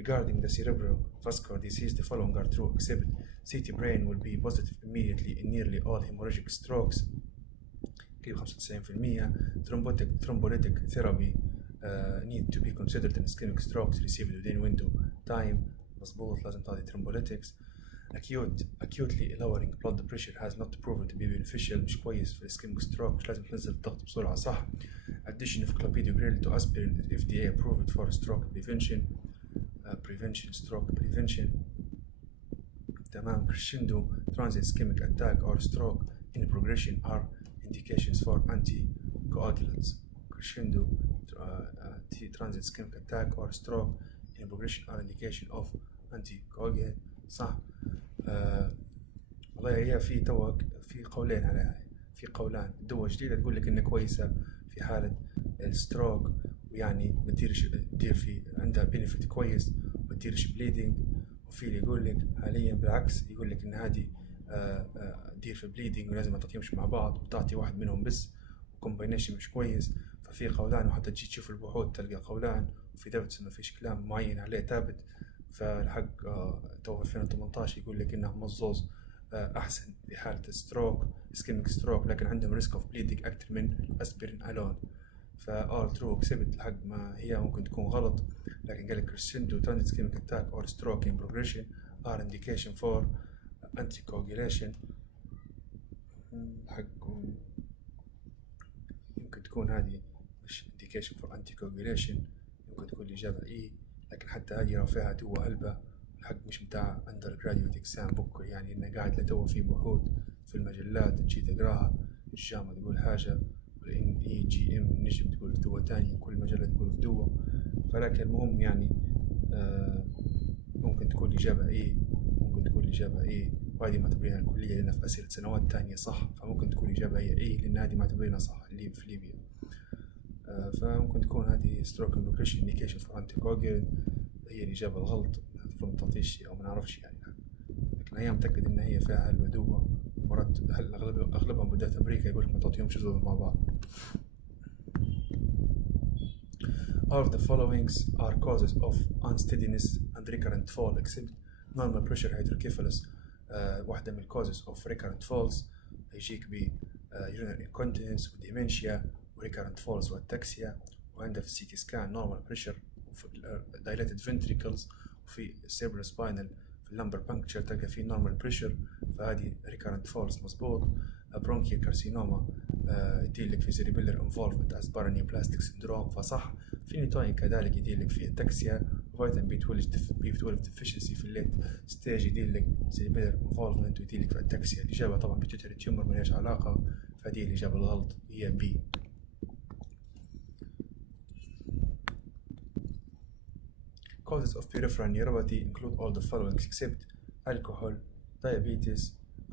Regarding the cerebrovascular disease, the following are true except CT brain will be positive immediately in nearly all hemorrhagic strokes. كيف 95%. thrombolytic therapy need to be considered in ischemic strokes received within window time. مظبوط لازم تعطي thrombolytics. acutely lowering blood pressure has not proven to be beneficial. مش كويس في ischemic stroke. مش لازم تنزل الضغط بسرعة صح. addition of clopidogrel to aspirin FDA approved for stroke prevention. stroke prevention. تمام. crescendo transient ischemic attack or stroke in progression are indications for anticoagulants. crescendo transient ischemic attack or stroke in progression are indication of anticoagulant. صح. والله هي في قولين عليها. في قولان. دواء جديدة تقول لك إنها كويسة في حالة الستروك ويعني بتدير في عندها بينفيت كويس وبتديرش بليدنج. وفي اللي يقول لك حاليا بالعكس يقول لك إن هذه تدير في بليدنج ولازم تعطيهمش مع بعض وتعطي واحد منهم بس وكومباينيشن مش كويس. ففي قولان وحتى تجي تشوف البحوث تلقى قولان وفي دفتس ما فيش كلام معين عليه ثابت. فالحق تو 2018 يقول لك إنه مزوز أحسن في حالة ستروك ischemic ستروك لكن عندهم ريسك اوف بليدنج أكثر من أسبرين ألون. فآل ترو اكسبت الحق ما هي ممكن تكون غلط لكن قال لك crescendo transient ischemic attack or stroke in progression are indication for anticoagulation. الحق يمكن تكون هذه مش indication for anticoagulation. يمكن تكون الإجابة إيه لكن حتى هذه رافعها دوا هلبة. الحق مش متاع undergraduate exam book يعني إنه قاعد لتوا في بحوث في المجلات تجي تقراها الجامعة تقول حاجة والإن EGM نجم تقول دوا تاني كل مجلة تقول في دوا. فلكن المهم يعني ممكن تكون الإجابة إيه ممكن تكون الإجابة إيه وهذه ما تبينها الكلية لأنها في أسئلة سنوات تانية صح. فممكن تكون الإجابة هي إيه لأن هذه ما تبينها صح اللي في ليبيا. فممكن تكون هذه stroke and progression indication for anticoagulant هي الإجابة الغلط. المفروض متعطيش أو ما نعرفش يعني لكن هي متأكد إن هي فيها هالبدوة. مرات أغلبهم بدأت أمريكا يقولك ما تعطيهمش زوز مع بعض. All of the followings are causes of unsteadiness and recurrent fall except normal pressure hydrocephalus. واحدة من causes of recurrent falls يجيك ب urinary incontinence وديمنشيا recurrent falls والتاكسيا. وعندها في السي تي سكان normal pressure وفي dilated ventricles وفي cerebrospinal في اللمبر puncture تلقى فيه normal pressure. فهذه recurrent falls مظبوط. bronchial carcinoma يديلك في cerebellar involvement as paraneoplastic syndrome فصح. فينيتوين كذلك يديلك في التاكسيا. فيتامين B12 deficiency في الليت ستيج يديلك cerebellar involvement ويديلك في التاكسيا. الإجابة طبعا pituitary tumor ملهاش علاقة. فهذه الإجابة الغلط هي B. Causes of peripheral neuropathy include all the following except alcohol, diabetes,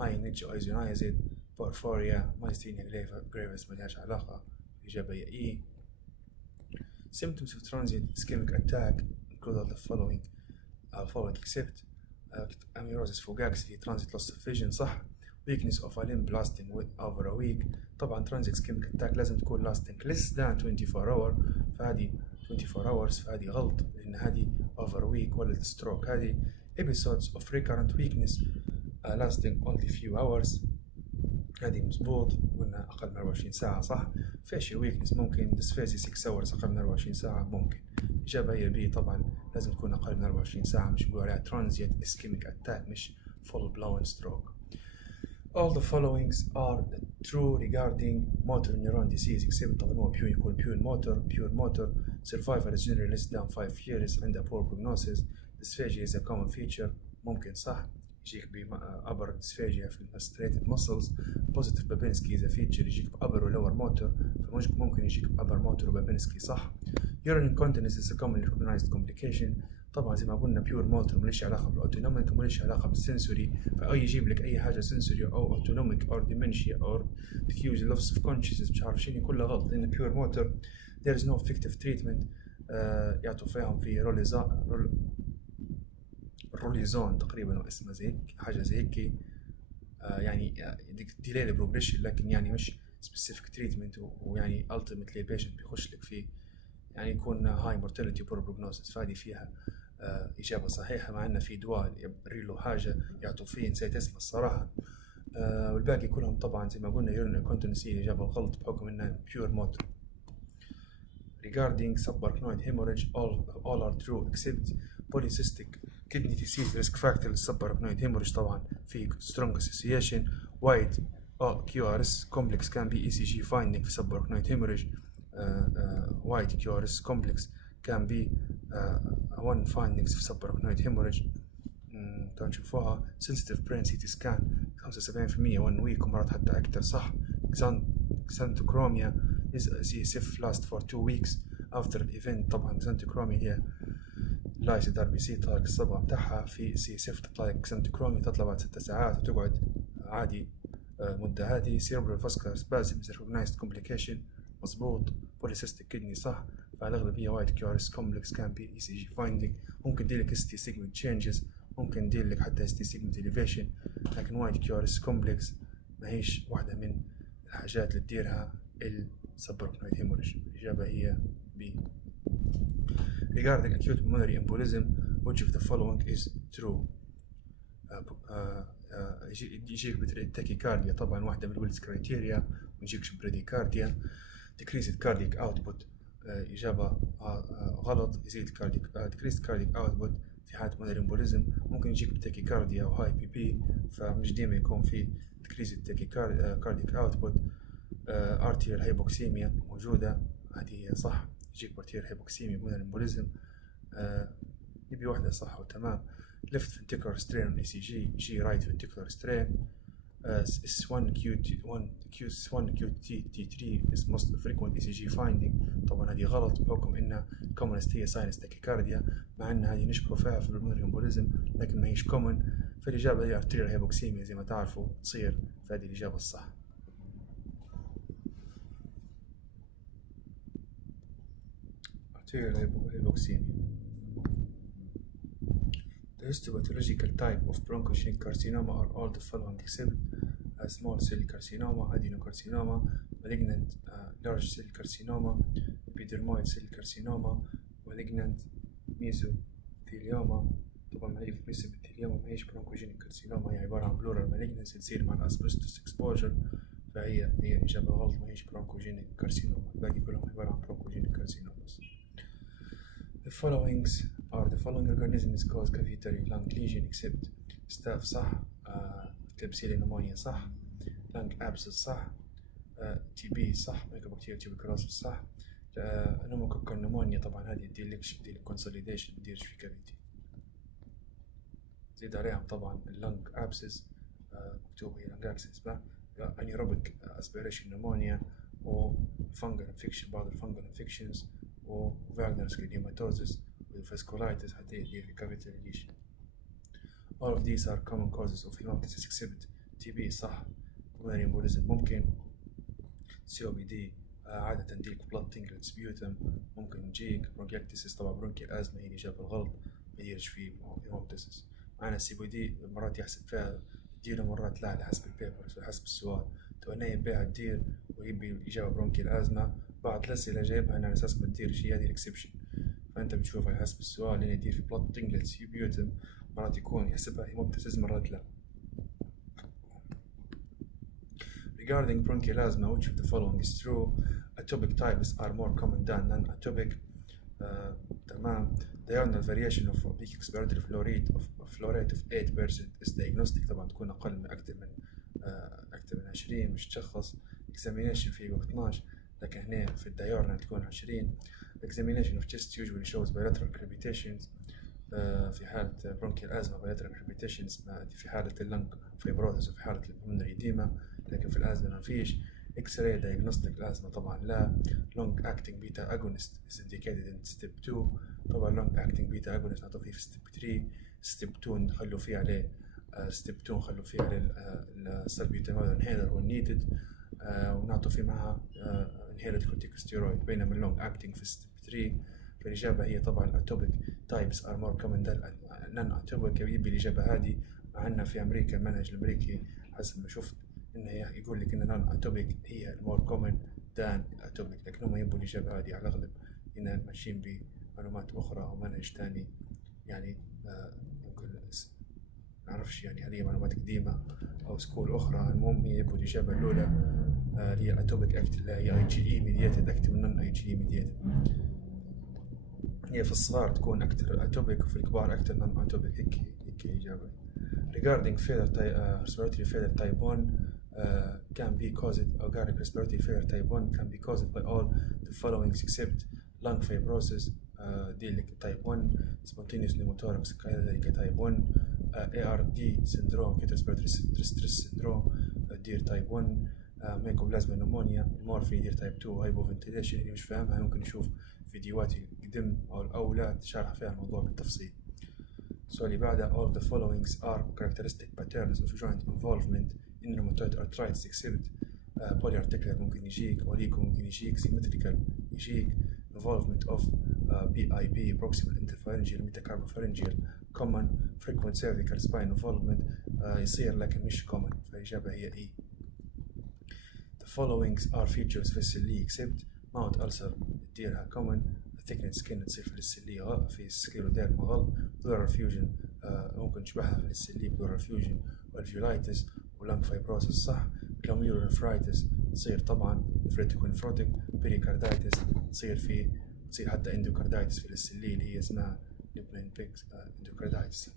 INH isoniazid, porphyria, myasthenia gravis ملهاش علاقة. الإجابة هي E. Symptoms of transient ischemic attack include all the following except amaurosis fugaxity, transient loss of vision صح. weakness of a limb lasting over a week. طبعا transient ischemic attack لازم تكون lasting less than 24 hour. فهذه 24 hours فهذه غلط لأن هذه over a week ولا stroke. هذه episodes of recurrent weakness lasting only few hours هذه مظبوط وإنها أقل من 24 ساعة صح. facial weakness ممكن dysphasia 6 hours أقل من 24 ساعة ممكن. الإجابة هي B طبعا لازم تكون أقل من 24 ساعة، مش نقول عليها transient ischemic attack مش full blown stroke. All the followings are true regarding motor neuron disease except طبعا هو يكون pure motor. Survival is generally less than 5 years and a poor prognosis. Dysphagia is a common feature. ممكن صح يجيك upper dysphagia في striated muscles. Positive Babinski is a feature يجيك upper و lower motor، فممكن يجيك upper motor و Babinski صح. Urine incontinence is a commonly recognized complication. طبعا زي ما قلنا بيور موتور مليش علاقة بالأوتونوميك ومليش علاقة بالسنسوري، فأي يجيب لك أي حاجة سنسوري أو أوتونوميك أو ديمنشيا أو diffuse loss of consciousness مش عارف شنو كلها غلط، لأن بيور موتور there is no effective treatment. يعطوا فيهم في روليزون تقريبا اسمه زي حاجة زي هيك، يعني delay the progression لكن يعني مش specific treatment، ويعني ultimately patient بيخش لك فيه يعني يكون high mortality poor prognosis. فهذه فيها إجابة صحيحة، مع أن في دواء يبريله حاجة يعطوا فيه نسيت اسمه الصراحة. والباقي كلهم طبعا زي ما قلنا urine incontinence الإجابة الغلط بحكم أنها pure motor. Regarding subarachnoid hemorrhage all are true except polycystic kidney disease risk factor للsubarachnoid hemorrhage طبعا في strong association. wide QRS complex can be ECG finding في subarachnoid hemorrhage. wide QRS complex can be one findings في subarachnoid hemorrhage. تنشوفوها sensitive brain CT scan 75% 1 week ومرات حتى أكتر صح. xanthochromia is CSF last for 2 weeks after event. طبعا xanthochromia هي لايسيد RBC تطلع الصبغة متاعها في CSF تطلع لك xanthochromia تطلع بعد 6 ساعات وتقعد عادي مدة هذه. cerebral vascular spasm is a recognized complication مظبوط. polycystic kidney صح، فالأغلبية wide QRS complex can be ECG finding. ممكن يديلك ST segment changes، ممكن يديلك حتى ST segment elevation، لكن wide QRS complex ما هيش واحدة من الحاجات اللي تديرها السبارachnoid hemorrhage. الإجابة هي B. Regarding acute pulmonary embolism which of the following is true؟ يجيك بالتاكيكارديا طبعا واحدة من الويلز كرايتيريا، ويجيكش بريديكارديا. decreased cardiac output إجابة غلط، يزيد decreased cardiac output في حالة pulmonary embolism. ممكن يجيك بالتاكيكارديا أو هاي بي بي، فمش ديما يكون في decreased cardiac output. arterial hypoxemia موجودة هذه صح، يجيك arterial hypoxemia pulmonary embolism. نبي واحدة صح وتمام. left ventricular strain on ECG يجي right ventricular strain. S1QT3 is most frequent ECG finding. طبعا هذه غلط بحكم إن commonest هي sinus tachycardia، مع أن هذه نشبه فيها في pulmonary embolism لكن ما هيش common. فالإجابة هي arterial hypoxemia زي ما تعرفوا تصير، فهذه الإجابة الصح. arterial hypoxemia. The histopathological type of bronchogenic carcinoma are all the following except small cell carcinoma, adenocarcinoma, malignant large cell carcinoma, epidermoid cell carcinoma, malignant mesothelioma. طبعا mesothelioma ما هيش bronchogenic carcinoma، هي عبارة عن pleural malignancy تصير مع الاسبستوس exposure، فهي إجابة غلط، ما هيش bronchogenic carcinoma. الباقي كلهم عبارة عن bronchogenic carcinomas. The following organisms cause cavitary lung lesion except staph صح، Klebsiella pneumonia صح، lung abscess صح، TB صح، mycobacterial tuberculosis صح. pneumococcal pneumonia طبعا هذه تديلك consolidation مديرش في كافيتي. زيد عليهم طبعا اللنج abscess مكتوب هي lung abscess anaerobic aspiration pneumonia و fungal infection بعض الfungal infections و Wagner's schedematosis و vasculitis حتى يدير في cavitary lesion. All of these are common causes of hemoptysis except TB صح، pulmonary embolism ممكن، COPD عادة تديك blood thinning sputum ممكن يجيك، bronchiectasis طبعا bronchial asthma هي الإجابة الغلط ما يديرش فيه hemoptysis. معنا COPD مرات يحسب فيها تدير مرات لا على حسب البيبرز وحسب السؤال، تو نايم بها تدير ويبي الإجابة bronchial asthma، بعض الأسئلة جايبها على أساس ما تدير شيء، هذه الإكسبشن، فأنت بتشوف على حسب السؤال لأن يدير في blood thinning sputum مرات يكون يحسبها hemoptysis مرات لا. Regarding bronchial asthma, which of the following is true؟ atopic types are more common than non-atopic. تمام. diurnal variation of peak expiratory flow rate of 8% is diagnostic. طبعا تكون أقل من أكثر من 20 مش تشخص. examination في وقت 12 لكن هنا في الديورنال تكون 20. examination of chest usually shows bilateral crepitations في حالة bronchial asthma bilateral crepitations في حالة اللنج fibrosis وفي حالة pulmonary edema، لكن في الأزمة ما فيش. X-ray diagnostic الأزمة طبعا لا. long acting beta agonist is indicated in step 2. طبعا long acting beta agonist نعطوا فيه في step 3. step 2 نخلوا فيه عليه السلبيوتامول inhaler when needed ونعطوا فيه معها inhaled corticosteroid. بينما long acting في step 3. فالإجابة هي طبعا atopic types are more common than non-atopic. يبي الإجابة هذه، مع أن في أمريكا المنهج الأمريكي حسب ما شفت إنه يقول لك إن non-atopic هي more common than atopic، لكنهم يبوا الإجابة هذه على الأغلب إن ماشيين بمعلومات أخرى أو منهج تاني، يعني يمكن نعرفش يعني هل هي معلومات قديمة أو سكول أخرى. المهم هي يبوا الإجابة الأولى اللي هي atopic act اللي هي IgE mediated أكثر من non-IgE mediated. هي في الصغار تكون أكثر اتوبيك وفي الكبار أكثر نون اتوبيك. هيك إجابة. regarding failure respiratory failure type 1 can be caused organic respiratory failure type 1 can be caused by all the following except lung fibrosis دي اللي type 1 spontaneous pneumothorax كذلك type 1 ARD syndrome acute respiratory distress syndrome دير type 1 ميكوبلازما نمونيا المورفين دير type 2 hypoventilation. اللي مش فاهمها ممكن يشوف فيديوهاتي القدم أو الأولى شارح فيها الموضوع بالتفصيل. السؤال اللي بعده all the followings are characteristic patterns of joint involvement in rheumatoid arthritis except polyarticular ممكن يجيك، أوليكو ممكن يجيك، symmetrical يجيك، involvement of PIP proximal interpharyngeal metacarpopharyngeal common frequent cervical spine involvement يصير لكن مش common. فالإجابة هي E. The followings are features في السلي except mouth ulcer تديرها common thickened skin تصير في السلي في سكليروديرما غلط. pleural fusion ممكن تشبهها في السلي pleural fusion والفيولايتس ولانج fibrosis صح. glomerulonephritis تصير طبعا nephritic ونفروتيك. pericarditis تصير حتى endocarditis في السلي اللي هي اسمها Lipman-Hicks endocarditis.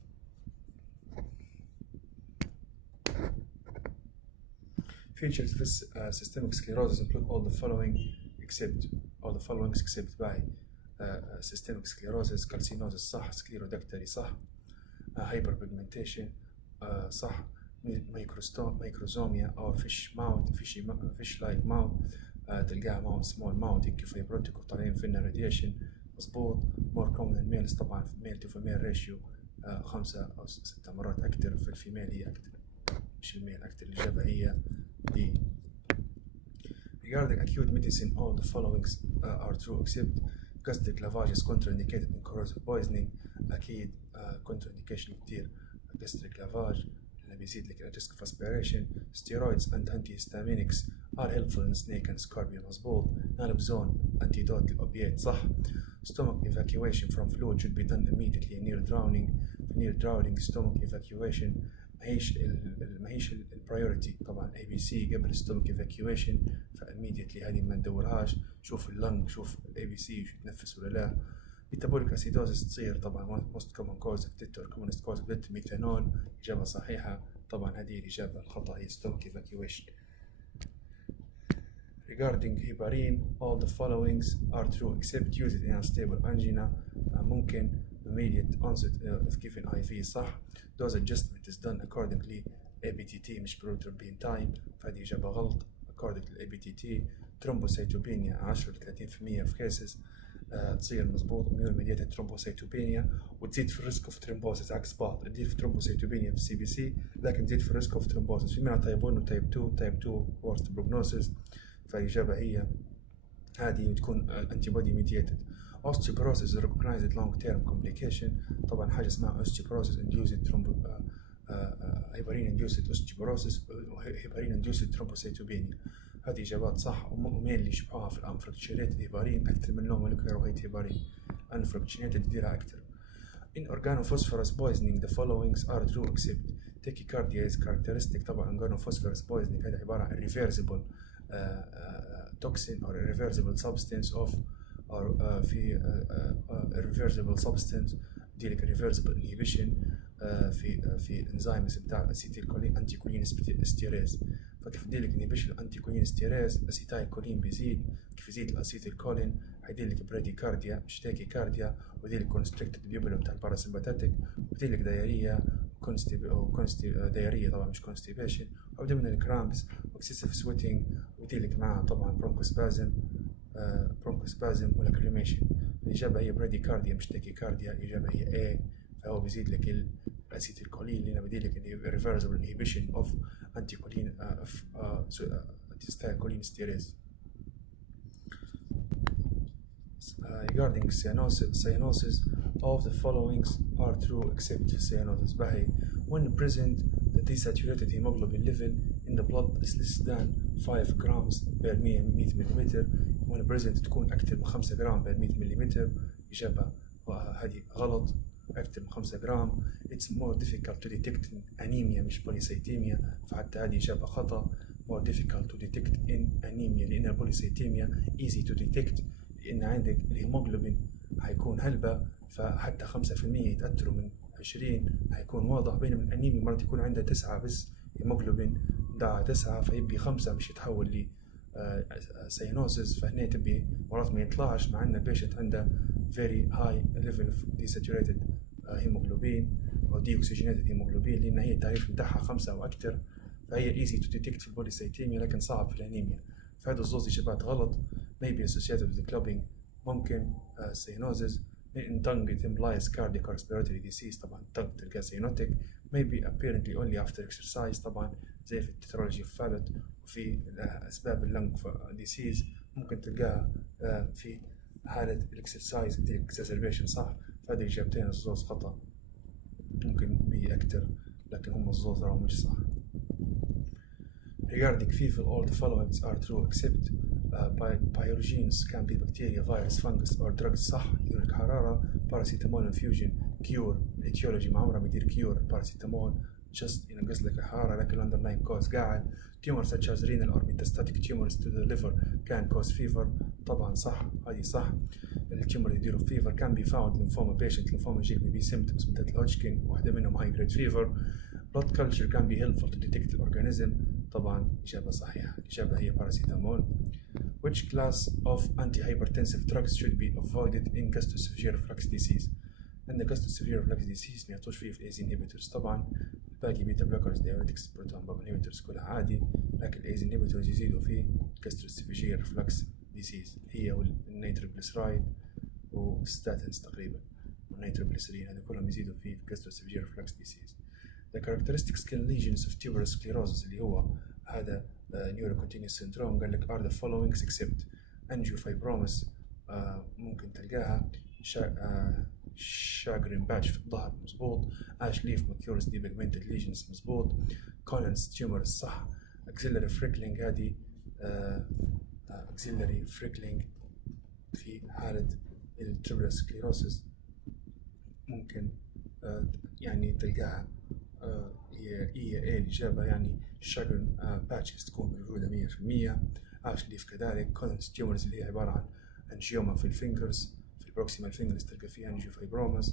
Features of systemic sclerosis include all the following except by systemic sclerosis calcinosis صح. sclerodactyly صح. hyperpigmentation صح. microsomia أو fish like mouth تلقاها small mouth هيك fibrotic وطالعين فينا radiation مظبوط. more common in males طبعا male to female ratio 5 أو 6 مرات أكثر. في الفيميل هي أكثر مش الميل أكثر. الإجابة هي D. Regarding acute medicine, all the following are true except gastric lavage is contraindicated in corrosive poisoning. أكيد contraindication كتير gastric lavage اللي بيزيد لك risk of aspiration. Steroids and antihistaminics are helpful in snake and scorpion مظبوط. naloxone antidote للأوبيات صح. Stomach evacuation from fluid should be done immediately near drowning. Stomach evacuation ماهيش البرايورتي طبعا ABC قبل stomach evacuation فimmediately هذه ما ندورهاش. شوف اللنج شوف ABC يتنفس ولا لا. metabolic acidosis تصير طبعا most common cause of commonest cause of ميثانول. إجابة صحيحة طبعا هذه الإجابة الخطأ هي stomach evacuation. Regarding heparin all the followings are true except used in unstable angina ممكن immediate onset if given IV صح. dose adjustment is done accordingly ABTT مش prothrombin time فهذه إجابة غلط according to ABTT. thrombocytopenia 10 ل 30% في cases تصير مظبوط immune mediated thrombocytopenia وتزيد في الريسك اوف thrombosis عكس بعض. تزيد في thrombocytopenia في CBC لكن تزيد في الريسك اوف thrombosis في منها type 1 و type 2 worst prognosis. فالإجابة هي هذه تكون antibody mediated. osteoporosis is a recognized long term complication طبعا حاجة اسمها osteoporosis induced heparin induced osteoporosis heparin induced thrombocytopenia. هذه إجابات صح ومين اللي يشبهوها في الأنفركشنيتد هيبارين أكثر من نوع مولكيولر وهيت هيبارين أنفركشنيتد تديرها أكثر. In organophosphorus poisoning the followings are true except tachycardia is characteristic. طبعا organophosphorus poisoning هذا عبارة عن reversible toxin or reversible substance of أو في reversible substance يديلك reversible inhibition في enzymes بتاع الأسيتيل كولين أنتي كولين استيريز. فكيف يديلك inhibition أنتي كولين استيريز أسيتايل كولين بيزيد، كيف يزيد الأسيتيل كولين هيديلك براديكارديا مش تاكيكارديا، ويديلك كونستريكتد بيوبل بتاع الباراسمباتيك، ويديلك دايريا دايريا طبعا مش كونستيبيشن، ويبدأ من الكرامبس واكسسيف سويتنج، ويديلك معاه طبعا برونكوسبازم ولاكريميشن. الإجابة هي براديكارديا مش تاكيكارديا، الإجابة هي A. فهو بيزيد لك الأسيتيلكولين لأنه بيديلك reversible inhibition of anticholine acetylcholine stearase. Regarding cyanosis, all of the following are true except cyanosis. بهي when present the desaturated hemoglobin level in the blood is less than 5 grams per 100 ملم. when present تكون أكثر من 5 جرام per 100 ملم. إجابة هذه غلط، أكثر من 5 جرام. It's more difficult to detect anemia مش polycythemia، فحتى هذه إجابة خطأ. more difficult to detect in anemia لأن polycythemia easy to detect، لأن عندك الهيموغلوبين هيكون هلبة، فحتى 5% يتأثروا من 20 هيكون واضح، بينما الأنيميا مرات يكون عندها 9 بس هيموغلوبين ده 9 فيبي 5 مش يتحول ل سيانوسيس، فهنا تبي مرات ما يطلعش مع أن البيشنت عنده very high level of desaturated hemoglobin أو deoxygenated hemoglobin، لأن هي التعريف متاعها 5 أو أكثر، فهي easy to detect في البوليسيتيميا لكن صعب في الأنيميا. فهذا الزوز إجابات غلط. maybe associated with clubbing ممكن cyanosis. in tongue it implies cardiac or respiratory disease، طبعا tongue تلقى cyanotic. maybe apparently only after exercise، طبعا زي في التترولوجي فالت. وفي أسباب اللنج disease ممكن تلقاها في حالة الاكسرسايز دي exacerbation صح، فهذه إجابتين الزوز خطأ، ممكن بي أكتر لكن هم الزوز راهم مش صح. Regarding fever, all the following are true except pyrogens can be bacteria, virus, fungus or drugs. صح، يدير لك حرارة. paracetamol infusion cure، الاتيولوجي ما عمره بيدير cure paracetamol just ينقص لك الحرارة، لكن underlying cause قاعد. tumor such as renal or metastatic tumors to the liver can cause fever، طبعا صح، هذه صح. التيومر يديروا fever can be found lymphoma patient، lymphoma يجيك بي symptoms مثل الهوجكين، واحدة منهم high grade fever. blood culture can be helpful to detect the organism، طبعا إجابة صحيحة، الإجابة هي paracetamol. which class of antihypertensive drugs should be avoided in gastro-severe reflux disease؟ عندنا gastro-severe reflux disease ما يعطوش فيه في ACE inhibitors، طبعا الباقي بيتا بلوكرز diuretics بروتون بامب inhibitors كلها عادي، لكن ACE inhibitors يزيدوا فيه gastro-severe reflux disease هي والنيتروجليسرايد والستاتينز تقريبا والنيتروجليسرين، هذول كلهم يزيدوا فيه gastro-severe reflux disease. The characteristic skin lesions of tuberous sclerosis اللي هو هذا neurocontinuous syndrome قال لك are the following except angiofibromas، ممكن تلقاها شاغرين باتش في الظهر مزبوط، ash leaf macularis depigmented lesions مزبوط، Collins tumor صح، axillary freckling هذه axillary freckling في حالة tuberous sclerosis ممكن يعني تلقاها هي الإجابة، يعني شاغرين باتشز تكون موجودة 100%. ash leaf كذلك. Collins tumors اللي هي عبارة عن angioma في الفينجرز، في البروكسيمال فينجرز تلقى فيها angiofibromas.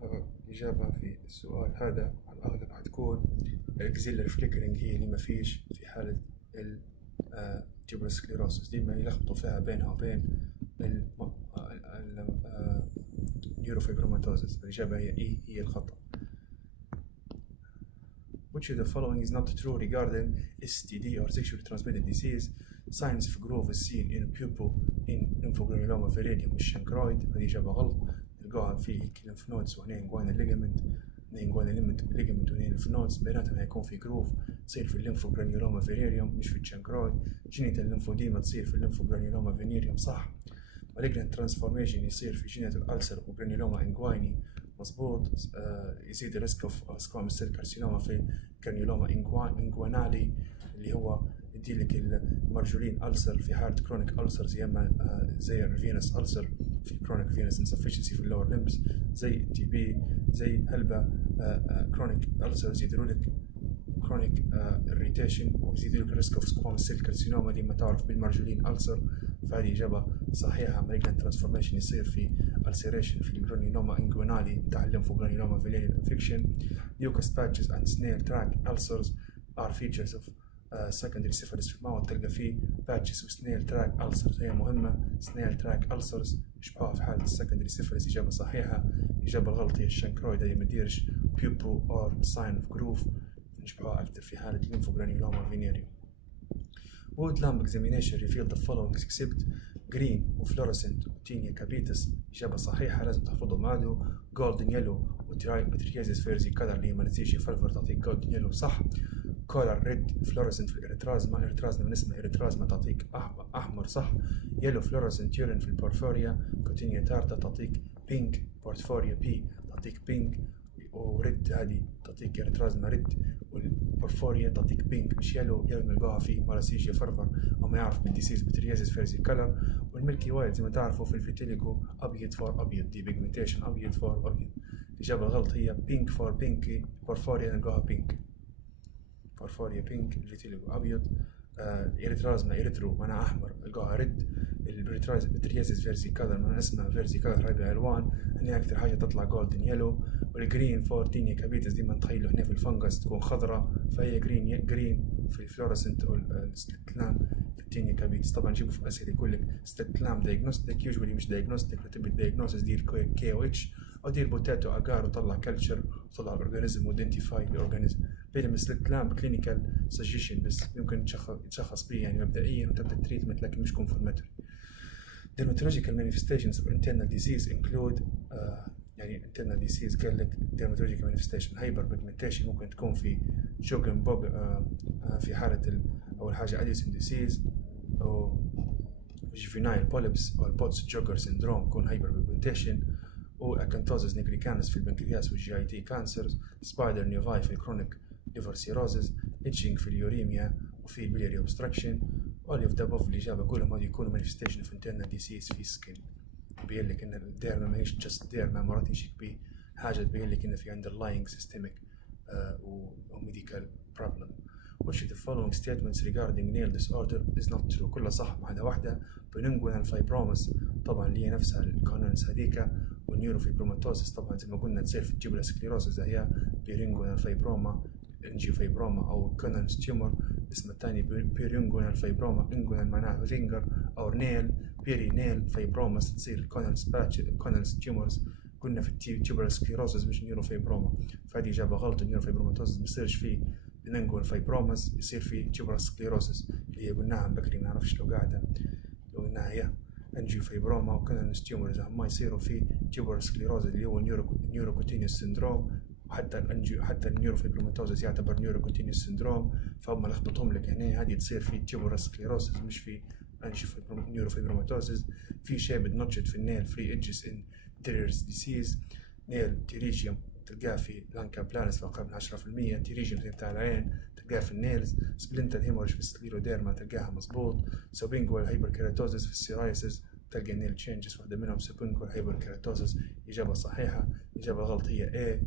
فالإجابة في السؤال هذا على الأغلب حتكون axillary flickering هي اللي ما فيش في حالة tuberous sclerosis، ديما يلخبطوا فيها بينها وبين neurofibromatosis، الإجابة هي هي الخطأ. Which of the following is not true regarding STD or sexually transmitted disease؟ signs of growth is seen in pupil in lymphogranuloma variolium والشنكرويد، هذه إجابة غلط. نلقاها في lymph nodes وهنا inguinal ligament، وهنا lymph nodes بيناتهم هيكون في جروف تصير في الليمفوجرانيولوما فيريريوم مش في الشنكرويد. جينيتال ليمفوديما تصير في الليمفوجرانيولوما فينيريوم صح. malignant transformation يصير في جينيتال ألسر وجرانيولوما انجويني مظبوط. يزيد الريسك اوف سكواموس سيل كارسينوما في جرانيولوما انجوينالي اللي هو يدي لك المرجولين ألسر في حالة كرونيك ألسرز، يا اما زي الفينس ألسر في كرونيك فينس انسفشنسي في اللور ليمبس، زي تي بي، زي هلبة كرونيك ألسرز يديروا لك chronic irritation ويزيد لك risk of squamous cell carcinoma اللي ما تعرف بالمرجلين ألسر. فهذه إجابة صحيحة. malignant transformation يصير في ulceration في الجرانيلوما inguinali نتاع الليمفوجرانيلوما فيلاريال infection. Mucus patches and snail track ulcers are features of secondary syphilis في المعوض تلقى فيه patches و snail track ulcers هي مهمة. snail track ulcers يشبهوها في حالة secondary syphilis. إجابة صحيحة. الإجابة الغلط هي الشنكرويد اللي مديرش pupil or sign of groove نشبهوها أكثر في حالة الليمفوجرانيلوما فينيريوم. Wood lamp examination revealed the following except green وفلورسنت وتينيا كابيتس. إجابة صحيحة لازم تحفظهم هادو. golden yellow وتريازيس فيرزي كلر اللي ما نسيش يفلفر تعطيك golden yellow صح. color red fluorescent في الإريترازما من اسمها إريترازما تعطيك أحمر صح. yellow fluorescent urine في البورفوريا كوتينيا تارتا تعطيك pink بورفوريا بي تعطيك pink وريد هذه تعطيك إريترازما ريد والبورفوريا تعطيك بينك مش يلو نلقاها في مراسيجيا فرفر أو ما يعرف بالديسيز بتريازيس فيرزي كلر. والملكي وايت زي ما تعرفوا في الفيتيليكو أبيض فور أبيض دي بيجمنتيشن أبيض فور أبيض. الإجابة الغلط هي بينك فور بينكي بورفوريا نلقاها بينك بورفوريا بينك الفيتيليكو أبيض. إريترازما إريترو معناها أحمر نلقاها ريد. البتريازيس فيرزي كلر من اسمها فيرزي كلر هاي الألوان هني أكثر حاجة تطلع جولدن يلو. والجرين فور تينيا كابيتس ديما نتخيلوا هنا في الفنجس تكون خضراء فهي جرين في الفلورسنت أو الستلام في التينيا كابيتس. طبعا نجيبوا في أسئلة يقول لك ستلام دايجنوستيك يوجولي مش دايجنوستيك وتبي دايجنوستيك دير كي او اتش أو دير بوتاتو أجار وطلع كلتشر وطلع الأورجانيزم ودنتيفاي الأورجانيزم. بينما ستلام كلينيكال سجيشن بس يمكن يتشخص به يعني مبدئيا وتبدأ التريتمنت لكن مش كونفورماتوري. Dermatological manifestations of internal disease include يعني internal disease قال لك dermatological manifestation hyperpigmentation ممكن تكون في شوغن بوغ في حالة أول حاجة أديسون disease أو juvenile polyps أو بوتس جوجر syndrome يكون hyperpigmentation أو acanthosis nigricans في البنكرياس والجي اي تي كانسرز. spider nevi في الكرونيك liver cirrhosis itching في اليوريميا وفي biliary obstruction. all of the above الإجابة كلهم هذه يكونوا manifestation of internal disease في skin. بيقول لك إن الديرما ما هيش just ديرما مرات يشك بيه حاجة تبين لك إن في underlying systemic و medical problem. Which of the following statements regarding nail disorder is not true. كلها صح ما عدا واحدة. بننجونال فايبرومس طبعا اللي هي نفسها الكوننس هذيك. والنيوروفيبروماتوسيس طبعا زي ما قلنا تصير في الجبل سكليروسيس هي بيرينجونال فايبروما انجيوفايبروما أو كوننس تيومر. اسم الثاني بيرينجونال فايبروما انجونال معناها فينجر أو نيل بيري نيل فايبرومس تصير كوننس باتش كوننس تيومرز. قلنا في التيوبر سكليروسيس مش نيوروفايبروما فهذه إجابة غلط. النيوروفيبروماتوسيس ما يصيرش فيه بننجون فايبرومس يصير في تيوبر سكليروسيس اللي هي قلناها من بكري ما نعرفش لو قاعدة لو قلناها هي انجيوفايبروما وكوننس تيومرز هما يصيروا في تيوبر سكليروسيس اللي هو نيوروكوتينيوس سيندروم. حتى النيوروفيبروماتوزيس يعتبر نيوروكوتينيوس سيندروم فهم لخبطهم لك هنا هذه تصير في تيوبر سكليروسيس مش في نيوروفيبروماتوزيس. في شيب نوتشد في النيل فري ايدجز ان تيريرز ديسيز. نيل تيريجيوم تلقاه في لانكا بلانس في أقل من 10%. تيريجيوم بتاع العين تلقاه في النيلز. سبلنتال هيمورج في السكليروديرما تلقاها مظبوط. سوبينجوال هايبركيراتوزيس في السيرايسيس تلقى نيل تشينجز واحدة منهم سوبينجوال هايبركيراتوزيس. إجابة صحيحة. الإجابة الغلط هي A.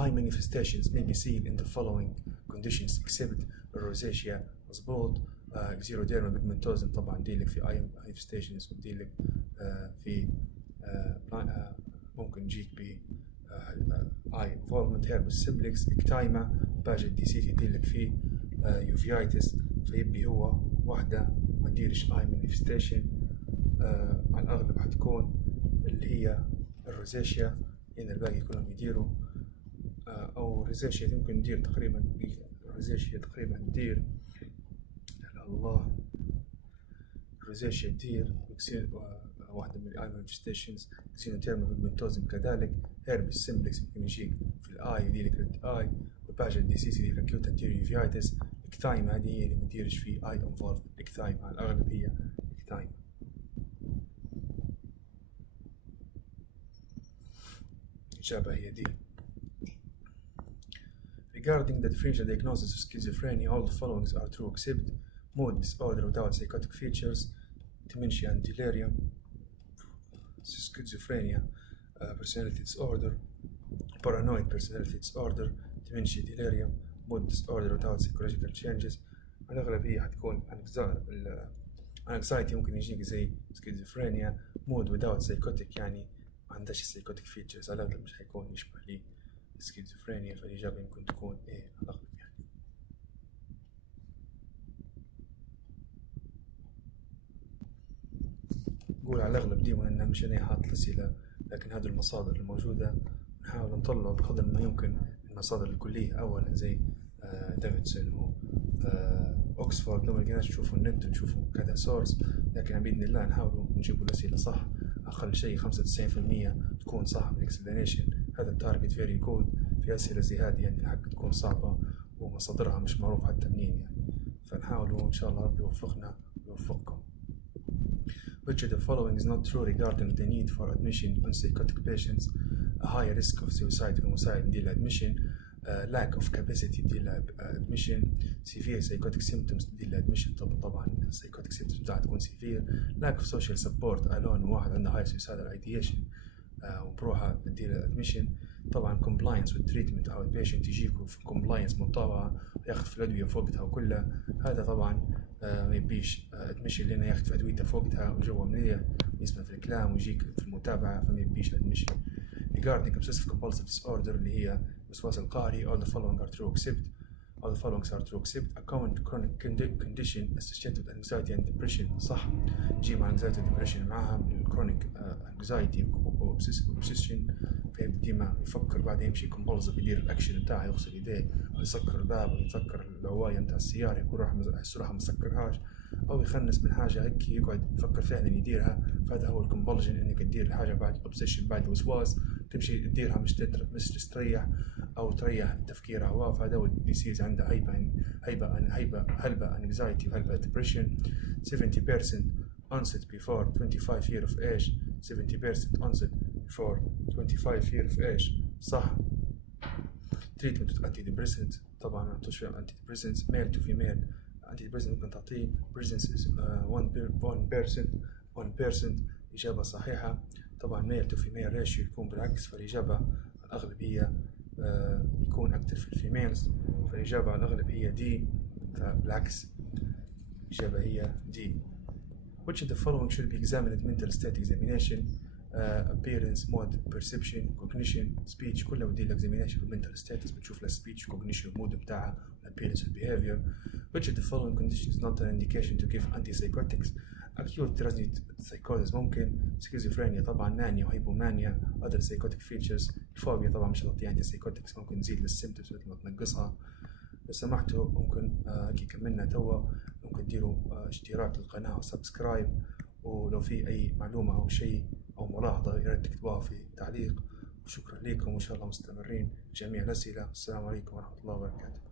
Eye manifestations may be seen in the following conditions except rosacea مظبوط. xeroderma pigmentosum طبعا ديلك في eye manifestations وديلك في ممكن تجيك ب eye involvement herpes simplex ectyma باجة ديسيز يديلك في uveitis فيبي هو واحدة ما نديرش eye manifestation. على الأغلب حتكون اللي هي الروزاشيا لأن الباقي كلهم يديروا أو الروزاشيا ممكن ندير تقريبا الروزاشيا تقريبا ندير الله الروزاشيا تدير واحدة من الآي مانيفستيشنز. سينوتيرما بيجمنتوزم كذلك. هيربس سيمبلكس ممكن يجيك في الآي يديلك ريد آي. وباجة ديسيس يديلك أكيوت أنتيريور يوفيايتس. إكتايما هذه هي اللي مديرش في آي انفولف. إكتايما على الأغلب هي إكتايما. الإجابة هي دي. Regarding the differential diagnosis of schizophrenia, all the following are true except mood disorder without psychotic features, dementia and delirium, schizophrenia, personality disorder, paranoid personality disorder, dementia delirium, mood disorder without psychological changes. الأغلب هي حتكون anxiety ممكن يجيك زي schizophrenia. mood without psychotic يعني ما عندهاش psychotic features، على الأغلب مش حيكون يشبه لي schizophrenia، فالإجابة يمكن تكون إيه على الأغلب يعني. نقول على الأغلب ديما إن مش أنا حاط الأسئلة، لكن هذه المصادر الموجودة نحاول نطلع بقدر ما يمكن المصادر الكلية أولا زي ديفيدسون و أوكسفورد. لو ملقيناش نشوفوا النت ونشوفوا كذا سورس، لكن بإذن الله نحاولوا نجيبوا الأسئلة صح. أقل شيء 95% تكون صح من الإكسبلانيشن، هذا التارجت فيري جود. في أسئلة زي هذه يعني الحق تكون صعبة ومصادرها مش معروف حتى منين يعني، فنحاولوا إن شاء الله ربي يوفقنا ويوفقكم. Which of the following is not true regarding the need for admission on psychotic patients? A high risk of suicide homicide دي admission, lack of capacity دي admission, severe psychotic symptoms دي admission. طبعا psychotic symptoms بتاعها تكون severe. lack of social support alone، واحد عنده high suicidal ideation وبروحها دي admission. طبعا compliance with treatment أو البيشنت يجيكوا في compliance مطابعة ياخذ في الأدوية في وقتها وكلها، هذا طبعا ما يبيش admission، لأنه ياخذ في أدويته في وقتها وجوا مليح يسمع في الكلام ويجيك في المتابعة، فما يبيش admission. regarding obsessive compulsive disorder اللي هي الوسواس القهري، all the following are true except all the following are true except a common chronic condition associated with anxiety and depression. صح، جي مع anxiety and depression معها من chronic anxiety و obsession، فيبدأ ديما يفكر بعد يمشي compulsive، يدير الأكشن بتاعه، يغسل يديه أو يسكر الباب أو يتذكر الهواية متاع السيارة يكون روحه مسكرهاش، أو يخنس من حاجة هيك يقعد يفكر فعلا يديرها، فهذا هو الكومبولجن، إنك تدير الحاجة بعد الأوبسيشن بعد الوسواس تمشي تديرها مش تستريح أو تريح تفكيرها هو، فهذا هو الديسيز عنده هلبة anxiety وهلبة depression. 70% onset before 25 years of age. 70% onset before 25 years of age صح. treatment with antidepressants، طبعا ما نعطوش فيها antidepressants. male to female antidepressants ممكن تعطيه presence is 1%. إجابة صحيحة. طبعا male to female ratio يكون بالعكس، فالإجابة الأغلب هي يكون أكثر في الفيميلز، فالإجابة على الأغلب هي دي، فبالعكس الإجابة هي دي. Which of the following should be examined at mental state examination? appearance, mood, perception, cognition, speech. كلها بدي لك examination في mental status بتشوف له speech, cognition, mood بتاعها, appearance and behavior. Which of the following conditions is not an indication to give antipsychotics? acute transient psychosis ممكن, schizophrenia طبعا, mania وهيبومانيا, other psychotic features. الفوبيا طبعا مش هتعطي antipsychotics، ممكن تزيد للسيمتومز مثل ما تنقصها. لو سمحتوا ممكن كي كملنا توا ممكن ديروا اشتراك للقناة وسبسكرايب، ولو في أي معلومة أو شيء أو ملاحظة يا ريت تكتبوها في تعليق. وشكرا لكم وإن شاء الله مستمرين جميع الأسئلة. السلام عليكم ورحمة الله وبركاته.